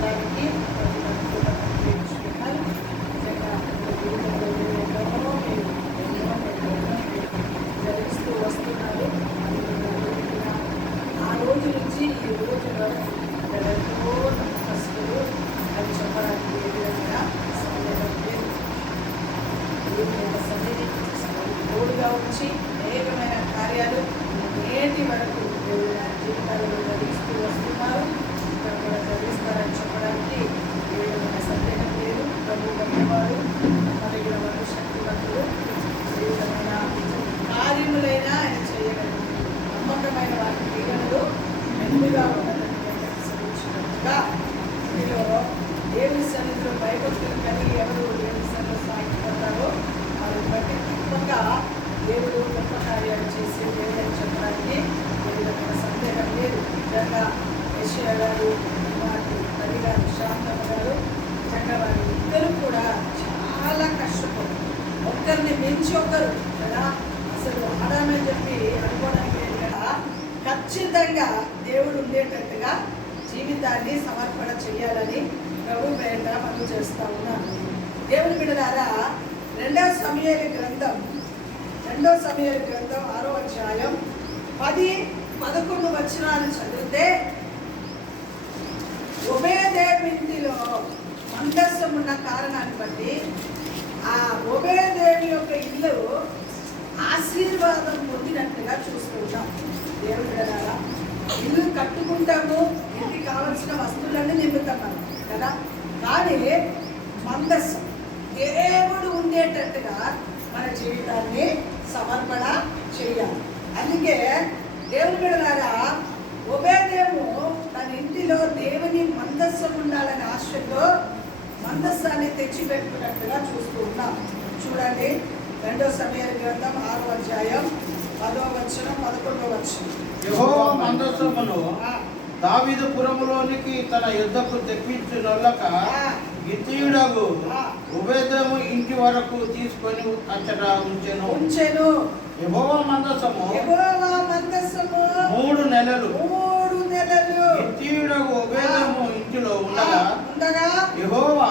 సంవత్సరానికి జరిగిస్తూ వస్తున్నారు. ఆ రోజు నుంచి ఈ రోజు వరకు ఎంతో నమ్మకస్తులు అని చెప్పడానికి ఏ విధంగా సందేహం లేదు. సన్నిధి తోడుగా ఉంచి అనేకమైన కార్యాలు నేటి వరకు జీవితాలలో జరిగిస్తూ వస్తున్నారు. ఇక్కడ కూడా జరిగిస్తారని చెప్పడానికి ఏ విధమైన సందేహం లేదు. ప్రభు గొప్పవారు, నమ్మదగిన వారు, శక్తివంతులు, ఏ విధమైన కార్యములైనా ఆయన చేయగలరు. నమ్మకమైన వారి క్రియలు మెండుగా ఉన్నదని సూచించినట్టుగా ఇందులో దేవుని సన్నిధిలో భయభక్తులు కలిగి ఎవరు దేవుని సన్నిధిలో సాగిపోతారో వారిని బట్టి తప్పక దేవుడు గొప్ప కార్యాలు చేసి దేవుడని చెప్పడానికి ఏ విధమైన సందేహం లేదు. నిజంగా ఏషియా గారు, వారి తల్లి గారు, శాంతమ్మ గారు నిజంగా వారి ఇద్దరు కూడా చాలా కష్టపడు, ఒక్కరిని మించి ఒకరు కదా. అసలు ఆడామని చెప్పి అనుకోవడానికి లేదు కదా. ఖచ్చితంగా దేవుడు ఉండేటట్టుగా జీవితాన్ని సమర్పణ చేయాలని ప్రభు పేరిట మనం చేస్తూ ఉన్నాను. దేవుని బిడ్డలారా, 2వ సమూయేలు గ్రంథం 6వ అధ్యాయం 10-11 వచనాలు చదివితే, ఒబేదేము ఇంటిలో మందస్సం ఉన్న కారణాన్ని బట్టి ఆ ఒబేదేము యొక్క ఇల్లు ఆశీర్వాదం పొందినట్లుగా చూసుకుంటాం. దేవుడు కదా, ఇల్లు కట్టుకుంటాము, ఇంటికి కావలసిన వస్తువులన్నీ నింపుతాం కదా. కానీ మందస్సం దేవుడు ఉండేటట్టుగా మన జీవితాన్ని సమర్పణ చేయాలి. అందుకే దేవుని బిడ్డలారా, ఒబేదేము తన ఇంటిలో దేవుని మందస్సం ఉండాలనే ఆశతో మందస్సాన్ని తెచ్చిపెట్టుకున్నట్టుగా చూస్తూ ఉన్నాం. చూడండి, 2వ సమూయేలు గ్రంథం 6వ అధ్యాయం 10వ వచనం 11వ వచనం. యెహోవా మందస్సమును దావీదు పురములోనికి తన యుద్ధకు తెప్పించునొల్లక గిత్తీయుడగు ఒబేదెము ఇంటి వరకు తీసుకొని అచ్చట ఉంచెను. యెహోవా మందస్సము 3 నెలలు గిత్తీయుడగు ఒబేదెము ఇంటిలో ఉండగా యెహోవా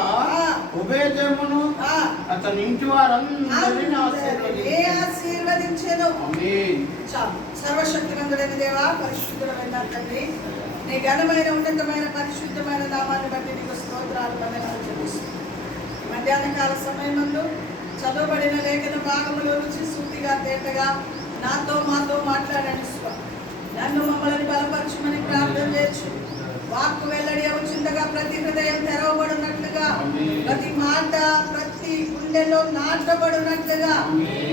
ఒబేదెమును అతని ఇంటి వారందరినీ ఆశీర్వదించెను. ఆమేన్. సర్వశక్తివంతుడైన దేవా, పరిశుద్ధుడైన తండ్రి, నీ ఘనమైన ఉన్నతమైన పరిశుద్ధమైన నామాన్ని బట్టి నీకు స్తోత్రాలు, వందనాలు చెల్లిస్తున్నాను. మధ్యాహ్న కాల సమయమందు చదవబడిన లేఖన భాగములో నుంచి సూటిగా తేటగా నాతో మాతో మాట్లాడండి స్వామి. నన్ను మమ్మల్ని బలపరచమని ప్రార్థన చేయొచ్చు. వాక్కు వెల్లడి అవుతుండగా ప్రతి హృదయం తెరవబడినట్లుగా, ప్రతి మాట ప్రతి గుండెలో నాటబడినట్లుగా,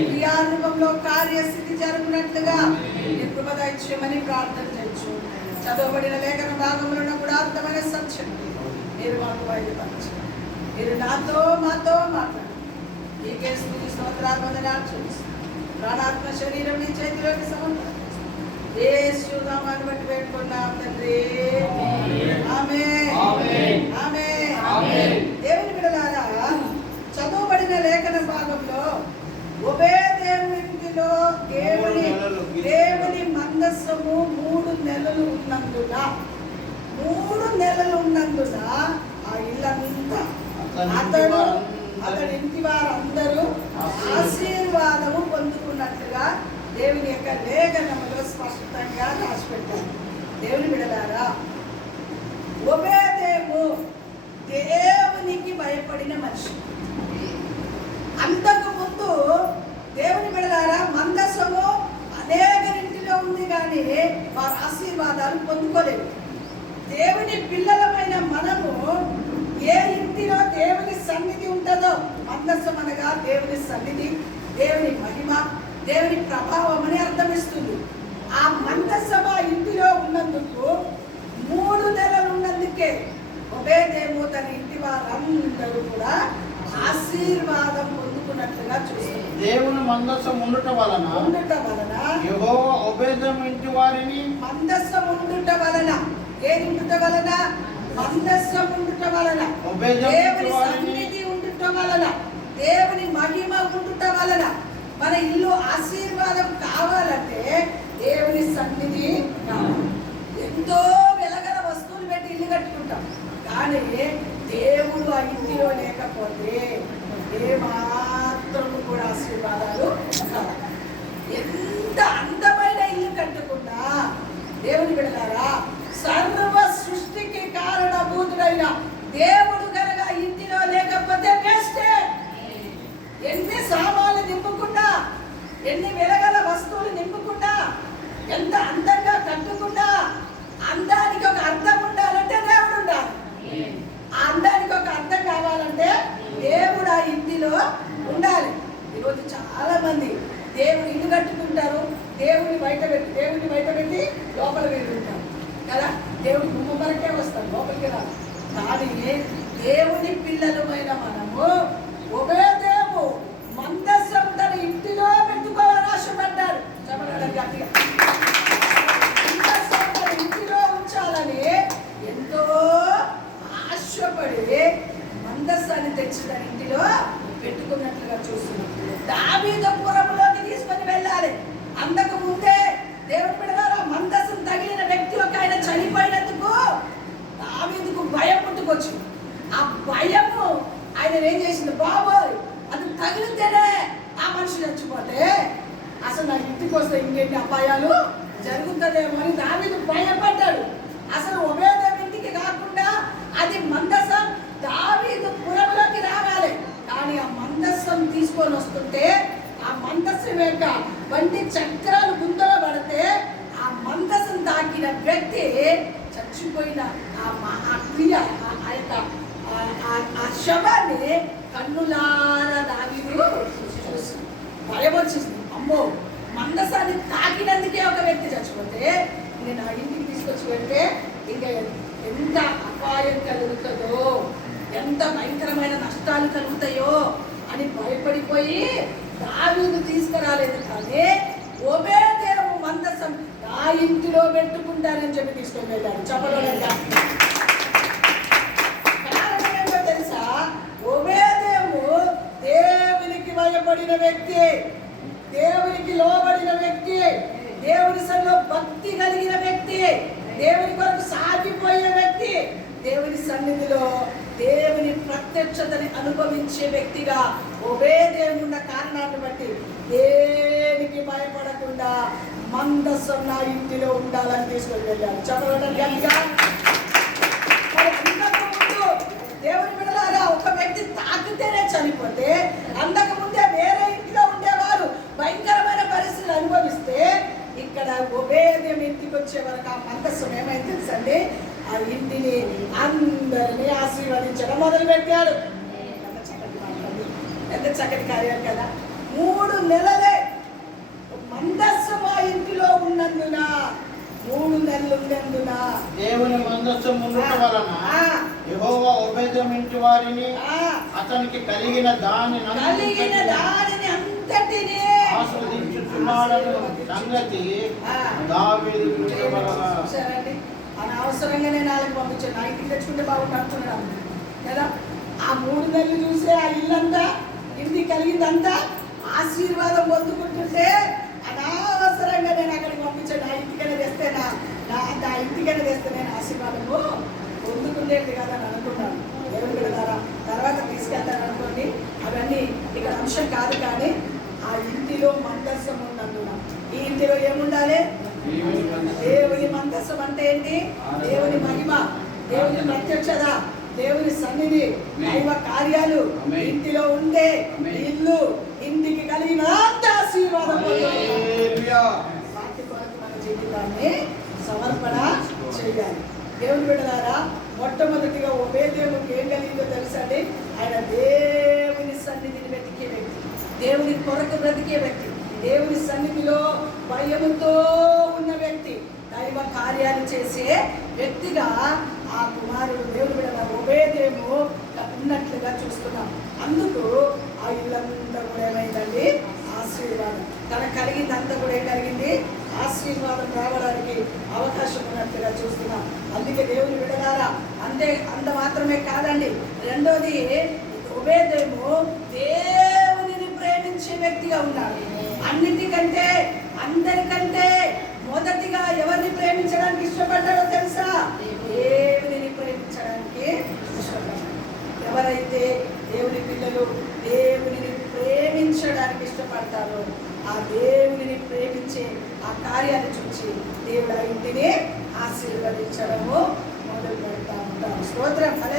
క్రియారూపంలో కార్యస్థితి జరుగునట్లుగా కృప దయచేయమని ప్రార్థన చేయొచ్చు. చదవబడిన లేఖన భాగంలో కూడా అర్థమైన సత్యం మీరు మాకు బయలుపరచండి. మీరు నాతో మాతో మాట్లాడండి. నీకే స్తుతి స్తోత్రాలు వందనాలు చెల్లిస్తున్నాను. ప్రాణాత్మ శరీరం నీ చేతిలోకి సమర్పణ యేసు నామాన్ని బట్టి వేడుకున్నాం తండ్రి. ఆమేన్. ఆమేన్. దేవుని బిడ్డలారా, చదవబడిన లేఖన భాగంలో ఒబేదేము ఇంటిలో దేవుని మందస్సము 3 నెలలు ఉన్నందున ఆ ఇల్లంతా అతడి ఇంటి వారందరూ ఆశీర్వాదము పొందుకున్నట్లుగా దేవుని యొక్క లేఖనములో స్పష్టంగా రాసిపెట్టారు. దేవుని బిడ్డలారా, ఒబేదేము దేవునికి భయపడిన మనిషి. అంతకు ముందు దేవుని బిడ్డలారా, మందస్సము అనేకరింటిలో ఉంది కానీ వారు ఆశీర్వాదాలు పొందుకోలేదు. దేవుని పిల్లలమైన మనము ఏ ఇంటిలో దేవుని సన్నిధి ఉంటుందో, మందస్సం అనగా దేవుని సన్నిధి, దేవుని మహిమ, దేవుని ప్రభావం అని అర్థమిస్తుంది. ఆ మందస్సం ఆ ఇంటిలో ఉన్నందుకు 3 నెలలు ఉన్నందుకే ఒబేదేము తన ఇంటి వారందరూ కూడా ఆశీర్వాదం పొందుకున్నట్లుగా చూస్తుంది. దేవుని మందస్సం ఉండుట వలన యెహోవా ఒబేదెము ఇంటి వారిని మందస్సం ఉండుట వలన, ఏది ఉండుట వలన? మందస్సం ఉండుట వలన, దేవుని సన్నిధి ఉండుట వలన, దేవుని మహిమ ఉండుట వలన. మన ఇల్లు ఆశీర్వాదం కావాలంటే దేవుని సన్నిధి కావాలి. ఎంతో వెలగల వస్తువులు పెట్టి ఇల్లు కట్టుకుంటాం, కానీ దేవుడు ఆ ఇంటిలో లేకపోతే ఏ మాత్రము కూడా ఆశీర్వాదాలు కావు. ఎంత అందమైన ఇల్లు కట్టుకున్నా దేవుని బిడ్డలారా, సర్వ సృష్టికి కారణభూతుడైన దేవుడు కనుక ఇంటిలో లేకపోతే వేస్టే. ఎన్ని సామాన్లు నింపుకున్నా, ఎన్ని వెలగల వస్తువులు నింపుకున్నా, ఎంత అందంగా కట్టుకున్నా, అందానికి ఒక అర్థం ఉండాలంటే దేవుడు ఉండాలి. ఆ అందానికి ఒక అర్థం కావాలంటే దేవుడు ఆ ఇంటిలో ఉండాలి. ఈరోజు చాలా మంది దేవుడు ఇల్లు కట్టుకుంటారు, దేవుడిని బయట పెట్టి లోపల వెళ్ళుంటారు కదా. దేవుడి గుమ్మ వరకే వస్తారు, లోపలికి రాదు. కానీ దేవుని పిల్లలమైన మనము ఒబేదేము మందసం తన ఇంటిలో పెట్టుకోవాలని ఆశపడ్డాడు. గట్టిగా మందసం తన ఇంటిలో ఉంచాలని ఎంతో ఆశపడి మందసాన్ని తెచ్చి తన ఇంటిలో పెట్టుకున్నట్లుగా చూస్తున్నాం. దావీదు పురములోకి తీసుకొని వెళ్ళాలి. అంతకు ముందే దేవుని బిడ్డలారా, మందసం తగిలిన వ్యక్తి ఒక ఆయన చనిపోయినందుకు దావీదుకు భయం పుట్టుకొచ్చింది. ఆ భయము ఆయన ఏం చేసింది, బాబోయ్ అది తగిలితేనే ఆ మనిషి చచ్చిపోతే అసలు నా ఇంటికి వస్తే ఇంకెన్ని అపాయాలు జరుగుతుందేమో అని దావీదు భయపడ్డాడు. అసలు ఒబేదేము ఇంటికి కాకుండా అది మందసం దావీదు పురములోకి రావాలి. కానీ ఆ మందసం తీసుకొని వస్తుంటే ఆ మందసం యొక్క వంటి చక్రాలు గుంతలో పడితే ఆ మందసం తాకిన వ్యక్తి చచ్చిపోయిన ఆ క్రియ, ఆ శవాన్ని కన్నులారా దావీదు చూసి భయం వచ్చేసింది. అమ్మో, మందసాన్ని తాకినందుకే ఒక వ్యక్తి చచ్చిపోతే నేను ఆ ఇంటికి తీసుకొచ్చి వెళ్తే ఇంకా ఎంత అపాయం కలుగుతుందో, ఎంత భయంకరమైన నష్టాలు కలుగుతాయో అని భయపడిపోయి దావీదు తీసుకురాలేదు. కానీ ఒబేదేము మందసం నా ఇంటిలో పెట్టుకుంటానని చెప్పి తీసుకొని వెళ్ళాడు. చెప్పలేదా? కారణం ఏంటో తెలుసా? ఒబేదేము దేవునికి భయపడిన వ్యక్తి, దేవునికి లోబడిన వ్యక్తి, దేవుని సన్నిధిలో భక్తి కలిగిన వ్యక్తి, దేవుని కొరకు సాగిపోయే వ్యక్తి, దేవుని సన్నిధిలో దేవుని ప్రత్యక్షతని అనుభవించే వ్యక్తిగా ఒబేదేము ఉన్న కారణాన్ని బట్టి దేనికి భయపడకుండా మందసం నా ఇంటిలో ఉండాలని తీసుకొని వెళ్ళాను. చెప్పడం గట్టిగా. దేవుని బిడ్డలారా, ఒక వ్యక్తి తాకితేనే చనిపోతే అంతకుముందే వేరే ఇంట్లో ఉండేవారు భయంకరమైన పరిస్థితులు అనుభవిస్తే, ఇక్కడ ఒబేదేము ఇంటికి వచ్చే వరకు ఆ మందసం ఏమైంది తెలుసండి, ఆ ఇంటిని అందరినీ ఆశీర్వదించడం మొదలు పెట్టాడు. ఎంత చక్కటి కార్యాలు కదా. 3 నెలలే మందస్సం ఆ ఇంటిలో ఉన్నందున, 3 నెలలు ఉన్నందున దేవుని మందస్సం ఉండటం వలన యెహోవా ఒబేదెము ఇంటి వారిని అతనికి కలిగిన దానిని అంతటిని ఆశీర్వదించుచున్నాడన్న సంగతి దావీదుకు చూశారండి. అనవసరంగా నేను వాళ్ళకి పంపించాను, నా ఇంటికి తెచ్చుకుంటే బాగుంటున్నాడు కదా. ఆ 3 నెలలు చూసే ఆ ఇల్లంతా, ఇంటికి కలిగిందంతా ఆశీర్వాదం పొందుకుంటుంటే అనవసరంగా నేను అక్కడికి పంపించాను. నా ఇంటికైనా తెస్తే నా ఇంటికైనా తెస్తే నేను ఆశీర్వాదము పొందుకునేది కాదని అనుకున్నాను. దేవుని బిడ్డలారా, తర్వాత తీసుకెళ్తాను అనుకోండి, అవన్నీ ఇక్కడ అంశం కాదు. కానీ ఆ ఇంటిలో మందస్సం ఉన్నందున, ఈ ఇంటిలో ఏముండాలి? దేవుని మందస్సం అంటే ఏంటి? దేవుని మహిమ, దేవుని ప్రత్యక్షత, దేవుని సన్నిధి, దైవ కార్యాలు ఇంటిలో ఉంటే ఇల్లు, ఇంటికి కలిగిన ఆశీర్వాదం మన జీవితాన్ని సమర్పణ చేయాలి. దేవుని బిడ్డలారా, మొట్టమొదటిగా ఒబేదేముకి ఏం కలిగిందో తెలుసండి, ఆయన దేవుని సన్నిధిని వెతికే వ్యక్తి, దేవుని కొరకు బ్రతికే వ్యక్తి, దేవుని సన్నిధిలో భయముతో ఉన్న వ్యక్తి, దైవ కార్యాలు చేసే వ్యక్తిగా ఆ కుమారుడు దేవుని బిడ్డ ఒబేదేము ఉన్నట్లుగా చూస్తున్నాం. అందుకు ఆ ఇల్లంతా కూడా ఏమైందండి? ఆశీర్వాదం. తనకు కలిగిందంతా కూడా ఏం కలిగింది? ఆశీర్వాదం రావడానికి అవకాశం ఉన్నట్లుగా చూస్తున్నాం. అందుకే దేవుని బిడ్డలారా, అంత మాత్రమే కాదండి, రెండోది ఒబేదేము దేవునిని ప్రేమించే వ్యక్తిగా ఉన్నాడు. అన్నిటికంటే అందరికంటే మొదటిగా ఎవరిని ప్రేమించడానికి ఇష్టపడ్డాడో తెలుసా? దేవునిని ప్రేమించడానికి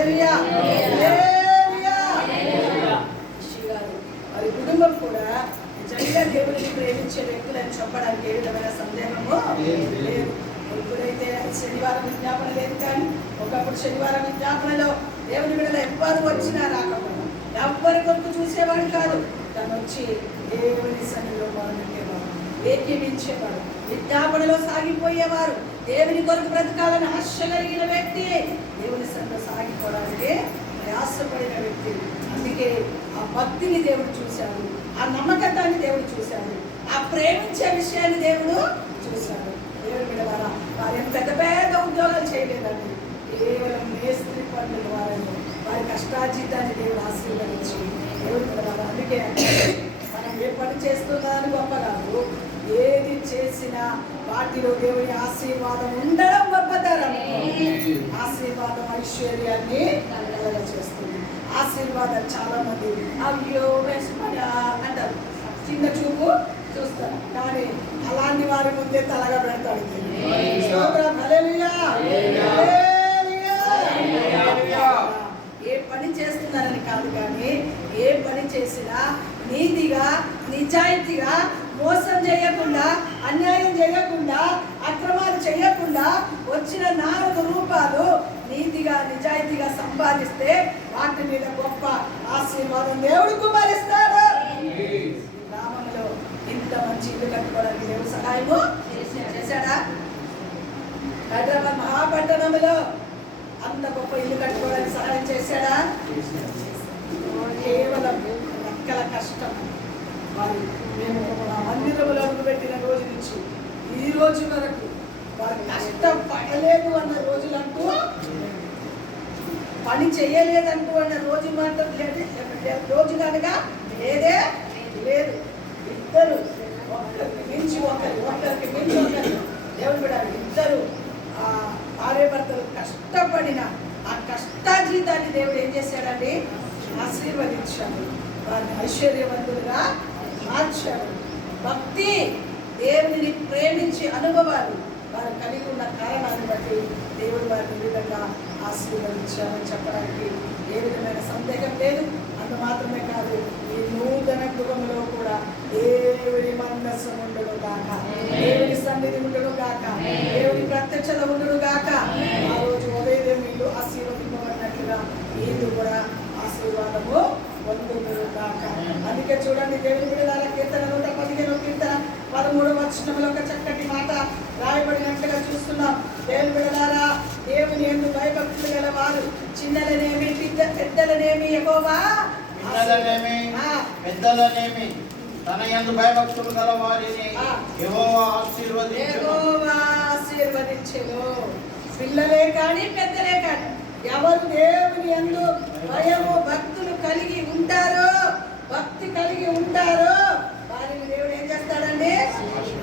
హల్లెలూయా, హల్లెలూయా. రిషి గారు వారి కుటుంబం కూడా నిజంగా దేవుడిని ప్రేమించే వ్యక్తులని చెప్పడానికి ఏ విధమైన సందేహము లేదు. ఇప్పుడైతే శనివారం విజ్ఞాపన లేదు, కానీ ఒకప్పుడు శనివారం విజ్ఞాపనలో దేవుని బిడ్డలు ఎవ్వరు వచ్చినా రాకపోవడం, ఎవ్వరి కొరకు చూసేవాడు కాదు. తను వచ్చి దేవుని సన్నిధిలో పాల్గొనేవారు, ఏకీవించేవారు, విజ్ఞాపనలో సాగిపోయేవారు. దేవుని కొరకు బ్రతకాలని ఆశ కలిగిన వ్యక్తి, దేవుని సన్నిధిలో సాగిపోవడానికి ప్రయాసపడిన వ్యక్తి. అందుకే ఆ భక్తిని దేవుడు చూశాడు, ఆ నమ్మకత్వాన్ని దేవుడు చూశాడు, ఆ ప్రేమించే విషయాన్ని దేవుడు చూశాడు. దేవుని బిడ్డలారా, వారు పెద్ద పెద్ద ఉద్యోగాలు చేయలేదండి, కేవలం మేస్త్రి పనుల ద్వారా వారి కష్టార్జితాన్ని దేవుడు ఆశీర్వదించి దేవుని బిడ్డలారా. అందుకే మనం ఏ పని చేస్తున్నామని గొప్ప కాదు, ఏది చేసినా వాటిలో దేవుని ఆశీర్వాదం ఉండడం గొప్పతరం. ఆశీర్వాదం ఐశ్వర్యాన్ని చేస్తుంది. ఆశీర్వాదం చాలా మంది అయ్యో అంటారు, చిన్న చూపు చూస్తారు, కానీ అలాంటి వారి ముందే తలగా పెడతాడు. ఏ పని చేస్తున్నారని కాదు, కానీ ఏ పని చేసినా నీతిగా నిజాయితీగా మోసం చేయకుండా, అన్యాయం చేయకుండా, అక్రమాలు చేయకుండా వచ్చిన 4 రూపాయలు నీతిగా నిజాయితీగా సంపాదిస్తే వాటి మీద గొప్ప ఆశీర్వాదం దేవుడు కుమారిస్తాడు. గ్రామంలో ఇంత మంచి ఇల్లు కట్టుకోవడానికి దేవుడు సహాయము చేశాడా? హైదరాబాద్ మహాపట్టణంలో అంత గొప్ప ఇల్లు కట్టుకోవడానికి సహాయం చేశాడా? కేవలం లెక్కల కష్టం. వారు మేము మందిరంలో అడుగుపెట్టిన రోజు నుంచి ఈ రోజు వరకు వారు కష్టపడలేదు అన్న రోజులంటూ, పని చేయలేదంటూ అన్న రోజు మాత్రం రోజు కనుక లేదే లేదు. ఇద్దరు ఒకరికి మించి ఒకరికి దేవుడు బిడ్డలు ఇద్దరు భార్యాభర్తలు కష్టపడిన ఆ కష్టాజీతాన్ని దేవుడు ఏం చేశాడండి? ఆశీర్వదించాడు, వారిని ఐశ్వర్యవంతులుగా మార్చాడు. భక్తి, దేవుడిని ప్రేమించే అనుభవాలు వారు కలిగి ఉన్న కారణాన్ని బట్టి దేవుడు వారిని ఈ విధంగా ఆశీర్వదించాలని చెప్పడానికి ఏ విధమైన సందేహం లేదు. అంత మాత్రమే కాదు, ఈ నూతన గృహంలో కూడా దేవుడి మందస్సు ఉండడు గాక, దేవుడి సన్నిధి ఉండడు గాక, దేవుడి ప్రత్యక్షత ఉండడు గాక. ఆ రోజు ఉదయం ఇల్లు ఆశీర్వదింపబడినట్లుగా వీళ్ళు కూడా ఆశీర్వాదము పొందుదురు గాక. అందుకే చూడండి, దేవుని బిడ్డలారా, కీర్తన 115 కీర్తన 13వ వచనంలో ఒక చక్కటి మాట రాయబడినట్లుగా చూస్తున్నాం. దేవుని బిడ్డలారా, దేవుని యందు భయభక్తులు గల వారు చిన్నలనేమి పెద్దలనేమి యెహోవా పెద్దలనేమి తన యందు భయభక్తులు గల వారిని యెహోవా ఆశీర్వదించెను. పిల్లలే కానీ పెద్దలే కానీ ఎవరు దేవుని యందు భయము భక్తులు కలిగి ఉంటారో, భక్తి కలిగి ఉంటారో వారిని దేవుడు ఏం చేస్తాడండి?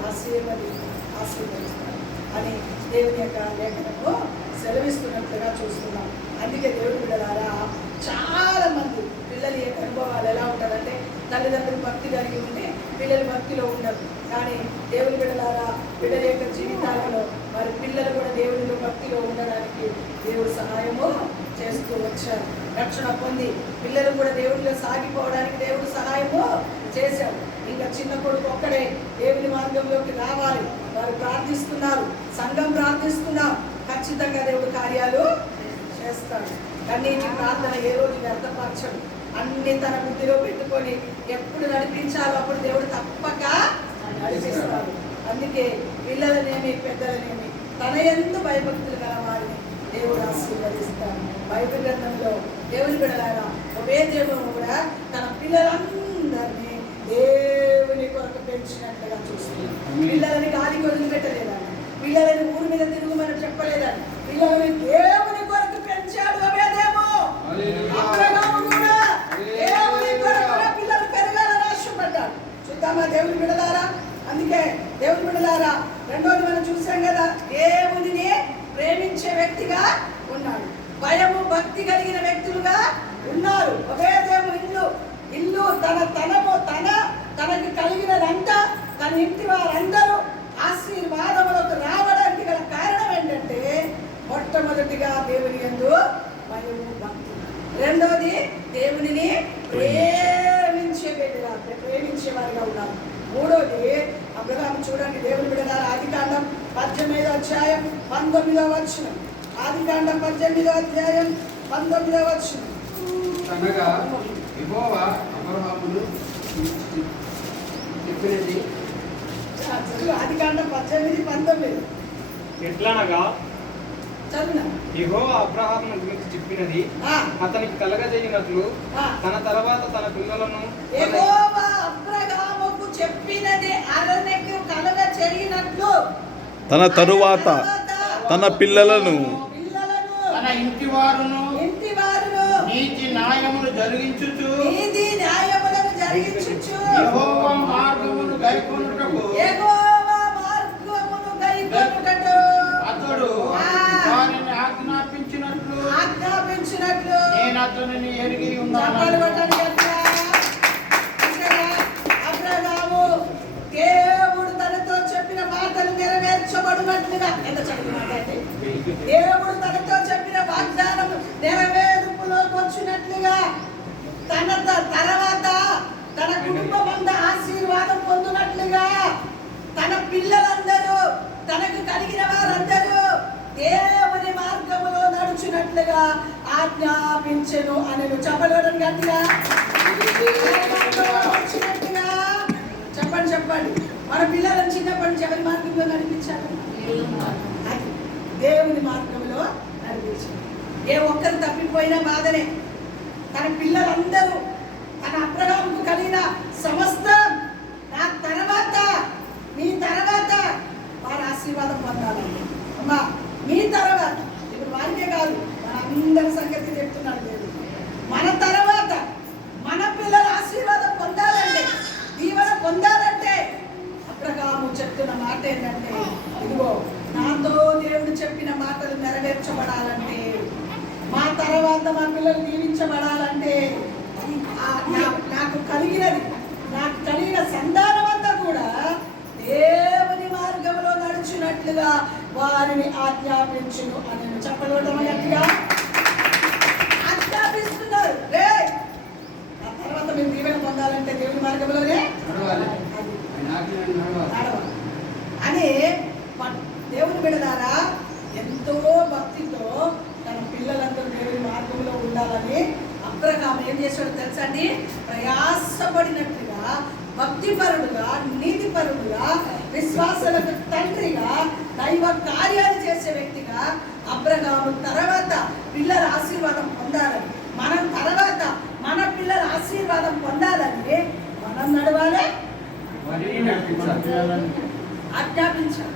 ఆశీర్వదిస్తాడు అని దేవుని యొక్క లేఖనము సెలవిస్తున్నట్లుగా చూస్తున్నాం. అందుకే దేవుడి బిడ్డలారా, చాలా మంది పిల్లల యొక్క అనుభవాలు ఎలా ఉంటారంటే, తల్లిదండ్రులు భక్తి కలిగి ఉంటే పిల్లలు భక్తిలో ఉండరు. కానీ దేవుని బిడ్డలారా, బిడ్డల యొక్క జీవితాలలో వారి పిల్లలు కూడా దేవునిలో భక్తిలో ఉండడానికి దేవుడు సహాయము చేస్తూ వచ్చారు. రక్షణ పొంది పిల్లలు కూడా దేవునిలో సాగిపోవడానికి దేవుడు సహాయము చేశాడు. ఇంకా చిన్న కొడుకు ఒక్కడే దేవుని మార్గంలోకి రావాలి. వారు ప్రార్థిస్తున్నారు, సంఘం ప్రార్థిస్తున్నాం, ఖచ్చితంగా దేవుడు కార్యాలు చేస్తాడు. కన్నీటి ప్రార్థన ఏ రోజు వ్యర్థపరచడు. అన్ని తన బుద్ధిలో పెట్టుకొని ఎప్పుడు నడిపించాలో అప్పుడు దేవుడు తప్పక నడిపిస్తాడు. అందుకే పిల్లలనేమి పెద్దలనేమి తన యందు భయభక్తులు గల వారిని దేవుడు ఆశీర్వదిస్తాడు. బైబిల్ గ్రంథంలో దేవుని బిడ్డలారా, ఒబేదేదోము కూడా తన పిల్లలందరినీ దేవుని కొరకు పెంచినట్లుగా చూస్తున్నాడు. పిల్లలని గాలికి వదిలిపెట్టలేదండి, పిల్లలని ఊరి మీద తిరుగుమని చెప్పలేదండి, పిల్లలని దేవుని కొరకు పెంచాడు ఒబేదేదోము. అబ్రహాము కూడా దేవుని కొరకు పిల్లలు పెరగాలని ఆశపడ్డాడు. చూద్దామా దేవుని బిడ్డలారా? అందుకే దేవుని బిడ్డలారా, రెండోది మనం చూసాం కదా, దేవునిని ప్రేమించే వ్యక్తిగా ఉన్నాడు, భయము భక్తి కలిగిన వ్యక్తులుగా ఉన్నారు. ఒబేదేదోము ఇల్లు తనకి కలిగినదంతా తన ఇంటి వారందరూ ఆశీర్వాదములకు రావడానికి గల కారణం ఏంటంటే, మొట్టమొదటిగా దేవుని యందు భయము భక్తి. రెండోది దేవునిని ప్రేమించేవారిగా ఉన్నారు. మూడోది అబ్రహాము చూడండి, దేవుని బిడ్డలారా, ఆదికాండం 18వ అధ్యాయం 19వ వచనం. ఆదికాండం 18వ అధ్యాయం 19వ వచనం. అనగా యెహోవా అబ్రహామును చెప్పినది. ఆదికాండం 18:19 ఎట్లనగా చదువునా. యెహోవా అబ్రహామును గురించి చెప్పినది అతనికి కలగజేయనట్లు తన తర్వాత తన పిల్లలను యెహోవా అబ్రహాముకు చెప్పినది అతనికి కలగజేయనట్లు తన తరువాత తన పిల్లలను తన ఇంటి వారును నీతి న్యాయములు జరిగించుచు యెహోవా మార్గమును గైకొనుటకు అతడు వారిని ఆజ్ఞాపించినట్లు నేను అతనిని ఎరిగి ఉన్నాను. అబ్రహాము దేవుడు తనతో చెప్పిన మాటలు నెరవేర్చబడినట్లుగా, ఎంత చదివిన మాట అండి, దేవుడు తనతో చెప్పిన వాగ్దానం నెరవేర్పులోకి వచ్చినట్లుగా తన తర్వాత తన కుటుంబం అంతా ఆశీర్వాదం పొందినట్లుగా తన పిల్లలందరూ తనకు కలిగిన వారందరూ దేవుని మార్గములో నడుచున్నట్లుగా ఆజ్ఞాపించెను అని చెప్పలేదని గట్టిగా వచ్చినట్టుగా చెప్పండి చెప్పండి. మన పిల్లలను చిన్నప్పటి నుంచి ఎవరి మార్గంలో నడిపించాలి? అది దేవుని మార్గంలో నడిపించాలి. ఏ ఒక్కరు తప్పిపోయినా బాధనే. తన పిల్లలందరూ తన అబ్రహాముకు కలిగిన సమస్తం నా తర్వాత మీ తర్వాత వారి ఆశీర్వాదం పొందాలండి. అమ్మా మీ తర్వాత, ఇప్పుడు వారికే కాదు మన అందరి సంగతి చెప్తున్నాడు దేవుడు. మన తర్వాత మన పిల్లల ఆశీర్వాదం పొందాలంటే, దీవెన పొందాలంటే అబ్రహాము చెప్తున్న మాట ఏంటంటే, ఇదిగో నాతో దేవుడు చెప్పిన మాటలు నెరవేర్చబడాలంటే, మా తర్వాత మా పిల్లలు దీవించబడాలంటే, నాకు కలిగిన సంతానం అంతా కూడా దేవుని మార్గంలో నడుచున్నట్లుగా వారిని ఆజ్ఞాపించును అని చెప్పగలటం గట్టిగా ఆజ్ఞాపిస్తున్నారు. ఆ తర్వాత మీరు దీవెన పొందాలంటే దేవుని మార్గంలోనే నడవాలి అని దేవుని బిడ్డలారా ఎంతో భక్తితో తన పిల్లలందరూ దేవుని మార్గంలో ఉండాలని అబ్రహాము ఏం చేశాడు తెలుసా అండి? ప్రయాసపడినట్లుగా, భక్తిపరుడుగా, నీతిపరుడుగా, విశ్వాసాలకు తండ్రిగా, దైవ కార్యాలు చేసే వ్యక్తిగా అబ్రహాము తర్వాత పిల్లల ఆశీర్వాదం పొందాలని, మనం తర్వాత మన పిల్లల ఆశీర్వాదం పొందాలని మనం నడవాలి, ఆజ్ఞాపించాలి.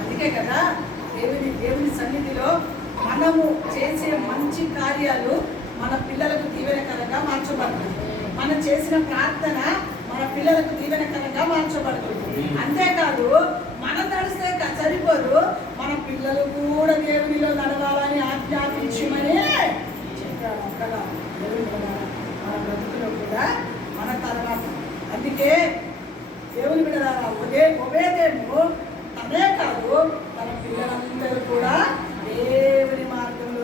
అందుకే కదా దేవుని సన్నిధిలో మనము చేసే మంచి కార్యాలు మన పిల్లలకు దీవెనకరంగా మార్చబడుతుంది. మనం చేసిన ప్రార్థన మన పిల్లలకు దీవెనకరంగా మార్చబడుతుంది. అంతేకాదు మనం నడిస్తే సరిపోదు, మన పిల్లలు కూడా దేవునిలో నడవాలని ఆజ్ఞాపించమని చెప్పాడు అక్కడ. మన బ్రతుకులో కూడా మన తర్వాత, అందుకే దేవుని బిడ్డలారా ఒబేదేము తనే కాదు తన పిల్లలందరూ కూడా దేవుని మార్గంలో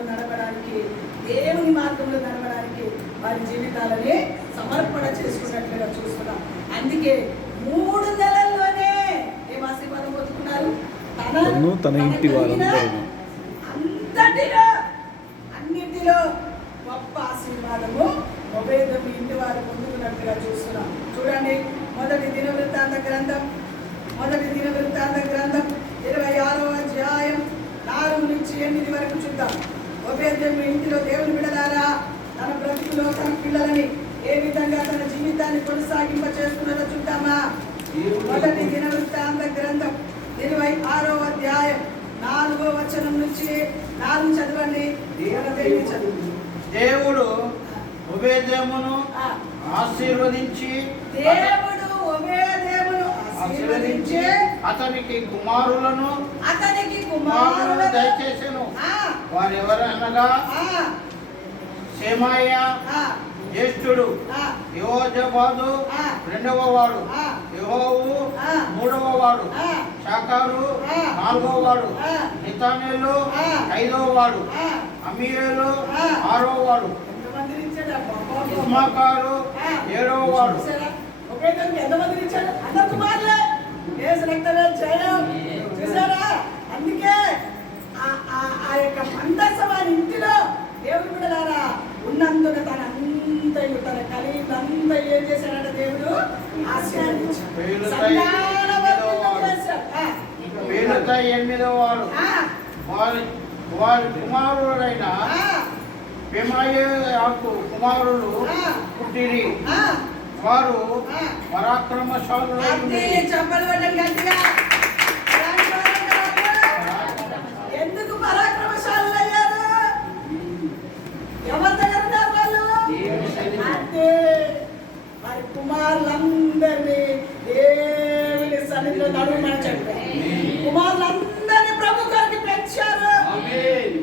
నడవడానికి వారి జీవితాలని సమర్పణ చేసుకున్నట్లుగా చూస్తున్నాం. అందుకే 3 నెలల్లోనే ఏం ఆశీర్వాదం పొందుకున్నారు? తన ఇంటి అన్నిటిలో గొప్ప ఆశీర్వాదము ఒబేదెము ఇంటి వారు పొందుకున్నట్లుగా చూస్తున్నాం. చూడండి, మొదటి దినవృత్తాంత గ్రంథం 26వ అధ్యాయం 4 నుంచి 8 వరకు చూద్దాం. ఒబేదెము ఇంటిలో దేవుని బిడ్డలారా తన బ్రతుకులో తన పిల్లలని ఏ విధంగా తన జీవితాన్ని కొనసాగింప చేస్తున్నారో చూద్దామా. మొదటి దినవృత్తాంత గ్రంథం 26వ అధ్యాయం 4వ వచనం నుంచి 4 చదవండి. దేవుడు ఒబేదెమును ఆశీర్వదించి అతనికి కుమారులను దయచేసెను. వారెవరనగా షెమాయ ఆ, జ్యేష్ఠుడు, ఆ, యెహోజాబాదు ఆ, రెండవ వాడు, ఆ, యెహోవు ఆ, మూడవ వాడు, ఆ, షాకారు ఆ, నాలుగవ వాడు, ఆ, నెతనేలు ఆ, ఐదవ వాడు, ఆ. అమీయేలు ఆ. ఆరవ వాడు, ఎంతమందిని ఇచ్చాడు ఆ బాబా? ఇస్మాకారు ఆ. ఏడవ వాడు. చూసారా? ఒకే దానికి ఎంతమందిని ఇచ్చాడు? అందరు కుమారులే. యేసు రక్తమే జయం. చూసారా? అందుకే ఆ యొక్క మందసవారి ఇంటిలో దేవుడు బిడ్డలారా ఉన్నందున తన అంతయు తన కలిగిందంతా ఏం చేశాడంటే దేవుడు ఆశీర్వదించాడు. సంతానవర్ధనం చేశాడు. ఆ. వీళ్ళతో ఎనిమిదవ వాడు, ఆ. వారి కుమారుడైన ఆ. పెమాయేకు కుమారులు ఆ. పుట్టిరి. ఆ. వారు ఆ. పరాక్రమశాలులై గట్టి ఉండిరి. చప్పలు కొట్టండి గట్టిగా. అలాంటి వాళ్ళు ఎందుకు పరాక్రమశాలులు అయ్యారు? ఎవరి దగ్గర ఉన్నారు వాళ్ళు? అంటే వారి కుమారులందరినీ దేవుని సన్నిధిలో నడుమని చెప్పారు. కుమారులందరినీ ప్రభు గారికి పెంచారు.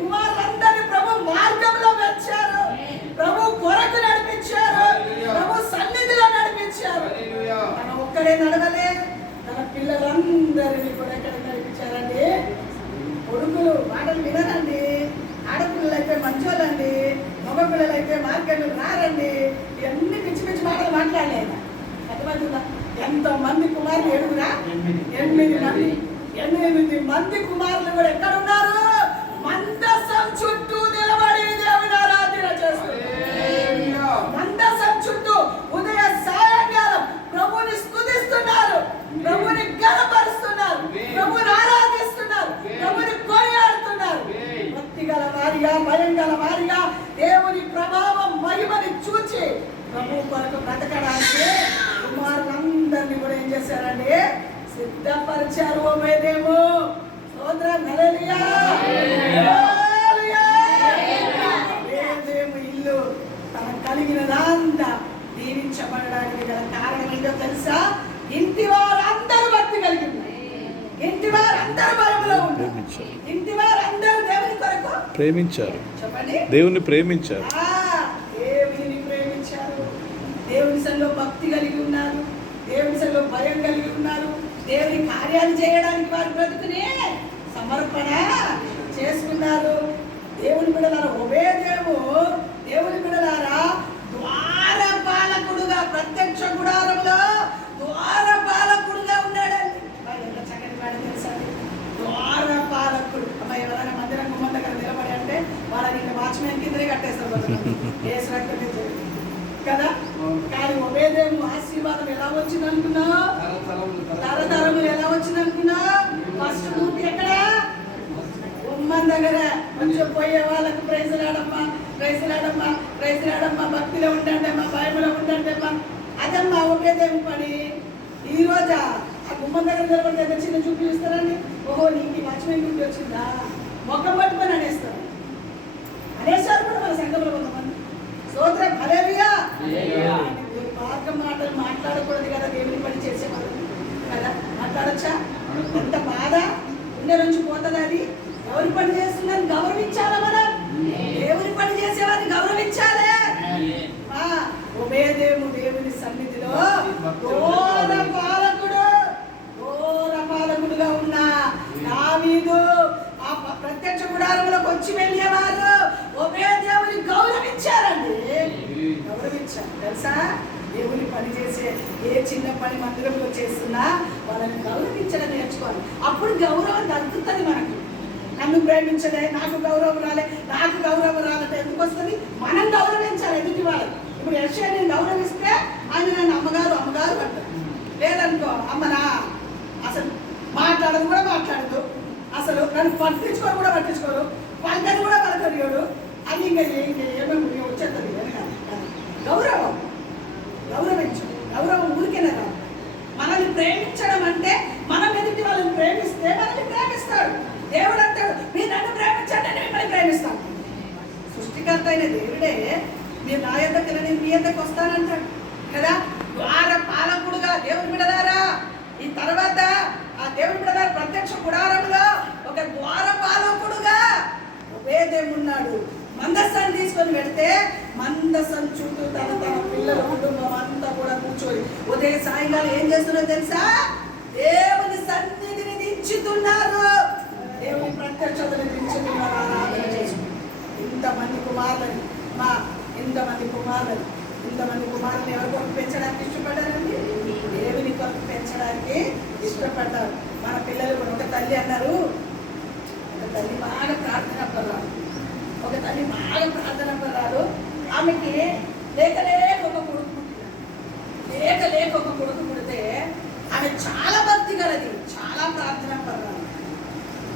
కుమారులందరినీ ప్రభు మార్గంలో పెంచారు. ప్రభు కొరకు నడిపించారు. ప్రభు సన్నిధిలో నడిపించారు. తన ఒక్కడే నడవలే, తన పిల్లలందరినీ కూడా ఎక్కడ నడిపించారండి? కొడుకులు మాటలు వినరండి, ఆడపిల్లలు అయితే మంచోళ్ళండి, మగ పిల్లలు అయితే మార్కెట్లు రారండి. ఇవన్నీ పిచ్చి పిచ్చి మాటలు మాట్లాడలేదు. అర్థమవుతుందా? ఎంతమంది కుమారులు? ఏడుగురా? 8 మంది. 8 మంది కుమారులు కూడా ఎక్కడ ఉన్నారు? మందసం చుట్టూ నిలబడి దేవుని ఆరాధన చేస్తున్నారు. మందసం చుట్టూ ఉదయ సాయంకాలం ప్రభుని స్తుతిస్తున్నారు, ప్రభుని గణపరుస్తున్నారు, ప్రభుని ఆరాధిస్తున్నారు, ప్రభుని కొనియాడుతున్నారు. భక్తి గల వారిగా, భయం గల వారిగా దేవుని ప్రభావం మహిమని చూచి ప్రభు కొరకు బ్రతకడానికి కుమారులందరినీ కూడా ఏం చేశారండి? సిద్ధపరిచారు. ఓమేదేమో స్తోత్రం. హల్లెలూయా. హల్లెలూయా. ఓమేదేమో ఇల్లు తన కలిగినదంతా దీవించబడడానికి గల కారణం ఏంటో తెలుసా? ఇంటి వారందరూ భక్తి కలిగి ఉన్నారు. ఇంటి వారందరూ భయములో ఉన్నారు. ఇంటి వారందరూ దేవుని కొరకు ప్రేమించారు. చెప్పండి. దేవుని ప్రేమించారు. దేవుని ప్రేమించారు. దేవుని సంలో భక్తి కలిగి ఉన్నారు. దేవుని సంలో భయం కలిగి ఉన్నారు. దేవుని కార్యాలు చేయడానికి వారి బ్రతుకుని సమర్పణ చేసుకున్నారు. దేవుని బిడ్డలారా, ఒబేదేము దేవుని బిడ్డలారా ద్వారపాలకుడుగా, ప్రత్యక్ష గుడారంలో ద్వారపాలకుడుగా ఉన్నాడండి. ఎంత చక్కటి మాట తెలుసా? ద్వారపాలకుడు. అమ్మ, ఎవరైనా మందిరం గుమ్మం దగ్గర నిలబడి అంటే వాళ్ళని వాచ్మెన్ కిందనే కట్టేస్తారు కదా. కానీ ఒబేదేము ఆశీర్వాదం ఎలా వచ్చింది అనుకున్నా? తరతరములు ఎలా వచ్చింది అనుకున్నా? ఫస్ట్ డ్యూటీ ఎక్కడ? గుమ్మం దగ్గర. కొంచెం పోయే వాళ్ళకు ప్రైజ్ రాడమ్మా, ప్రైజ్ రాడమ్మా, ప్రైజ్ రాడమ్మా, భక్తిలో ఉండండి అమ్మా, భయంలో ఉండండి అమ్మా. అదమ్మా ఒబేదేము పని. ఈ రోజా ఆ గుమ్మం దగ్గర నిలబడితే ఎంత చిన్న చూపి ఇస్తారండి? ఓహో, నీకు వాచ్మెన్ డ్యూటీ వచ్చిందా? మొక్కం పట్టుకొని అనేస్తారు. అనేసారు కూడా మన సంఘంలో కొంతమంది. స్తోత్రం. హల్లెలూయా. మార్గం మాటలు మాట్లాడకూడదు కదా దేవుని పని చేసేవాళ్ళు కదా. మాట్లాడచ్చా? ఎంత బాధ ఉండే నుంచి పోతుంది. అది ఎవరి పని చేస్తుందని గౌరవించాలా మనం? దేవుని పని చేసేవారిని గౌరవించాలే. ఒబేదేము దేవుని సన్నిధిలో ఘోర పాలకుడుగా ఉన్న దావీదు ఆ ప్రత్యక్ష గుడారంలోకి వచ్చి వెళ్ళేవారు ఒబేదేముని గౌరవించారండి. గౌరవించారు. తెలుసా? దేవుని పని చేసే ఏ చిన్న పని మందిరంలో చేస్తున్నా వాళ్ళని గౌరవించడం నేర్చుకోవాలి. అప్పుడు గౌరవం తగ్గుతుంది మనకు. నన్ను ప్రేమించలే, నాకు గౌరవం రాలే, నాకు గౌరవం రాలంటే ఎందుకు వస్తుంది? మనం గౌరవించాలి ఎదుటి వాళ్ళని. ఇప్పుడు యెషయా నేను గౌరవిస్తే ఆయన నన్ను అమ్మగారు అమ్మగారు అంటారు. లేదనుకో అమ్మనా అసలు మాట్లాడదు కూడా మాట్లాడదు, అసలు నన్ను పట్టించుకోరు కూడా పట్టించుకోరు, పలకని కూడా పలకరియోడు. అది ఇంకా ఏమేమి వచ్చేస్తుంది. గౌరవం గౌరవించు. గౌరవం ఊరికేనా రాదు. మనల్ని ప్రేమించడం అంటే మనం ఎదుటి వాళ్ళని ప్రేమిస్తే మనల్ని ప్రేమిస్తాడు. దేవుడు అంటాడు, మీరు నన్ను ప్రేమించండి, నేను మిమ్మల్ని ప్రేమిస్తాను. సృష్టికర్త అయిన దేవుడే మీరు నా యొద్దకు నేను మీ యొద్దకు వస్తానంటాడు కదా. ద్వార పాలకుడుగా దేవుని బిడ్డలారా, ఈ తర్వాత ఆ దేవుని బిడ్డలారా ప్రత్యక్ష గుడారంలో ఒక ద్వార పాలకుడుగా ఒబేదేము ఉన్నాడు. మందస్సాన్ని తీసుకొని పెడితే మందస్సం చుట్టూ తన పిల్లల కుటుంబం అంతా కూడా కూర్చొని ఉదయం సాయంకాలం ఏం చేస్తున్నారో తెలుసా? దేవుని సన్నిధిని దించుతున్నారు, దేవుని ప్రత్యక్షతని దించుతున్నారు, ఆరాధన చేసుకుంటారు. ఇంతమంది కుమారులని ఇంతమంది కుమారులను ఎవరి కొరకు పెంచడానికి ఇష్టపడ్డారండి? దేవుని కొరకు పెంచడానికి ఇష్టపడ్డారు. మన పిల్లలు కూడా ఒక తల్లి అన్నారు, ఒక తల్లి బాగా ప్రార్థన పర్రాలు, ఆమెకి లేక ఒక కొడుకు పుడితే ఆమె చాలా భక్తి గలది, చాలా ప్రార్థన పర్రాలు.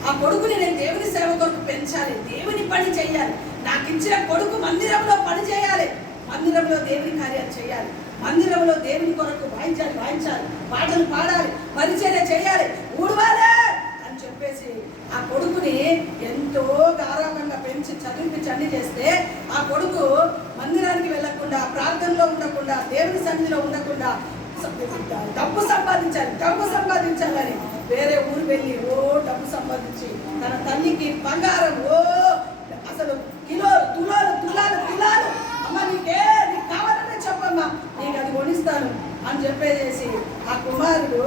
ఆ కొడుకుని నేను దేవుని సేవ కొరకు పెంచాలి, దేవుని పని చేయాలి, నాకు ఇచ్చిన కొడుకు మందిరంలో పని చేయాలి, మందిరంలో దేవుని కార్యాలు చేయాలి, మందిరంలో దేవుని కొరకు వాయించాలి, పాటలు పాడాలి, పరిచర్య చేయాలి, ఊడవాలి అని చెప్పేసి ఆ కొడుకుని ఎంతో గారాబంగా పెంచి చదివించి అన్ని చేస్తే ఆ కొడుకు మందిరానికి వెళ్లకుండా, ప్రార్థనలో ఉండకుండా, దేవుని సన్నిధిలో ఉండకుండా డబ్బు సంపాదించాలని వేరే ఊరు వెళ్ళి డబ్బు సంపాదించి తన తల్లికి బంగారం అసలు తులాలు అమ్మ నీకు కావాలనే చెప్పమ్మా, నీకు అది కొనిస్తాను అని చెప్పేసి ఆ కుమారుడు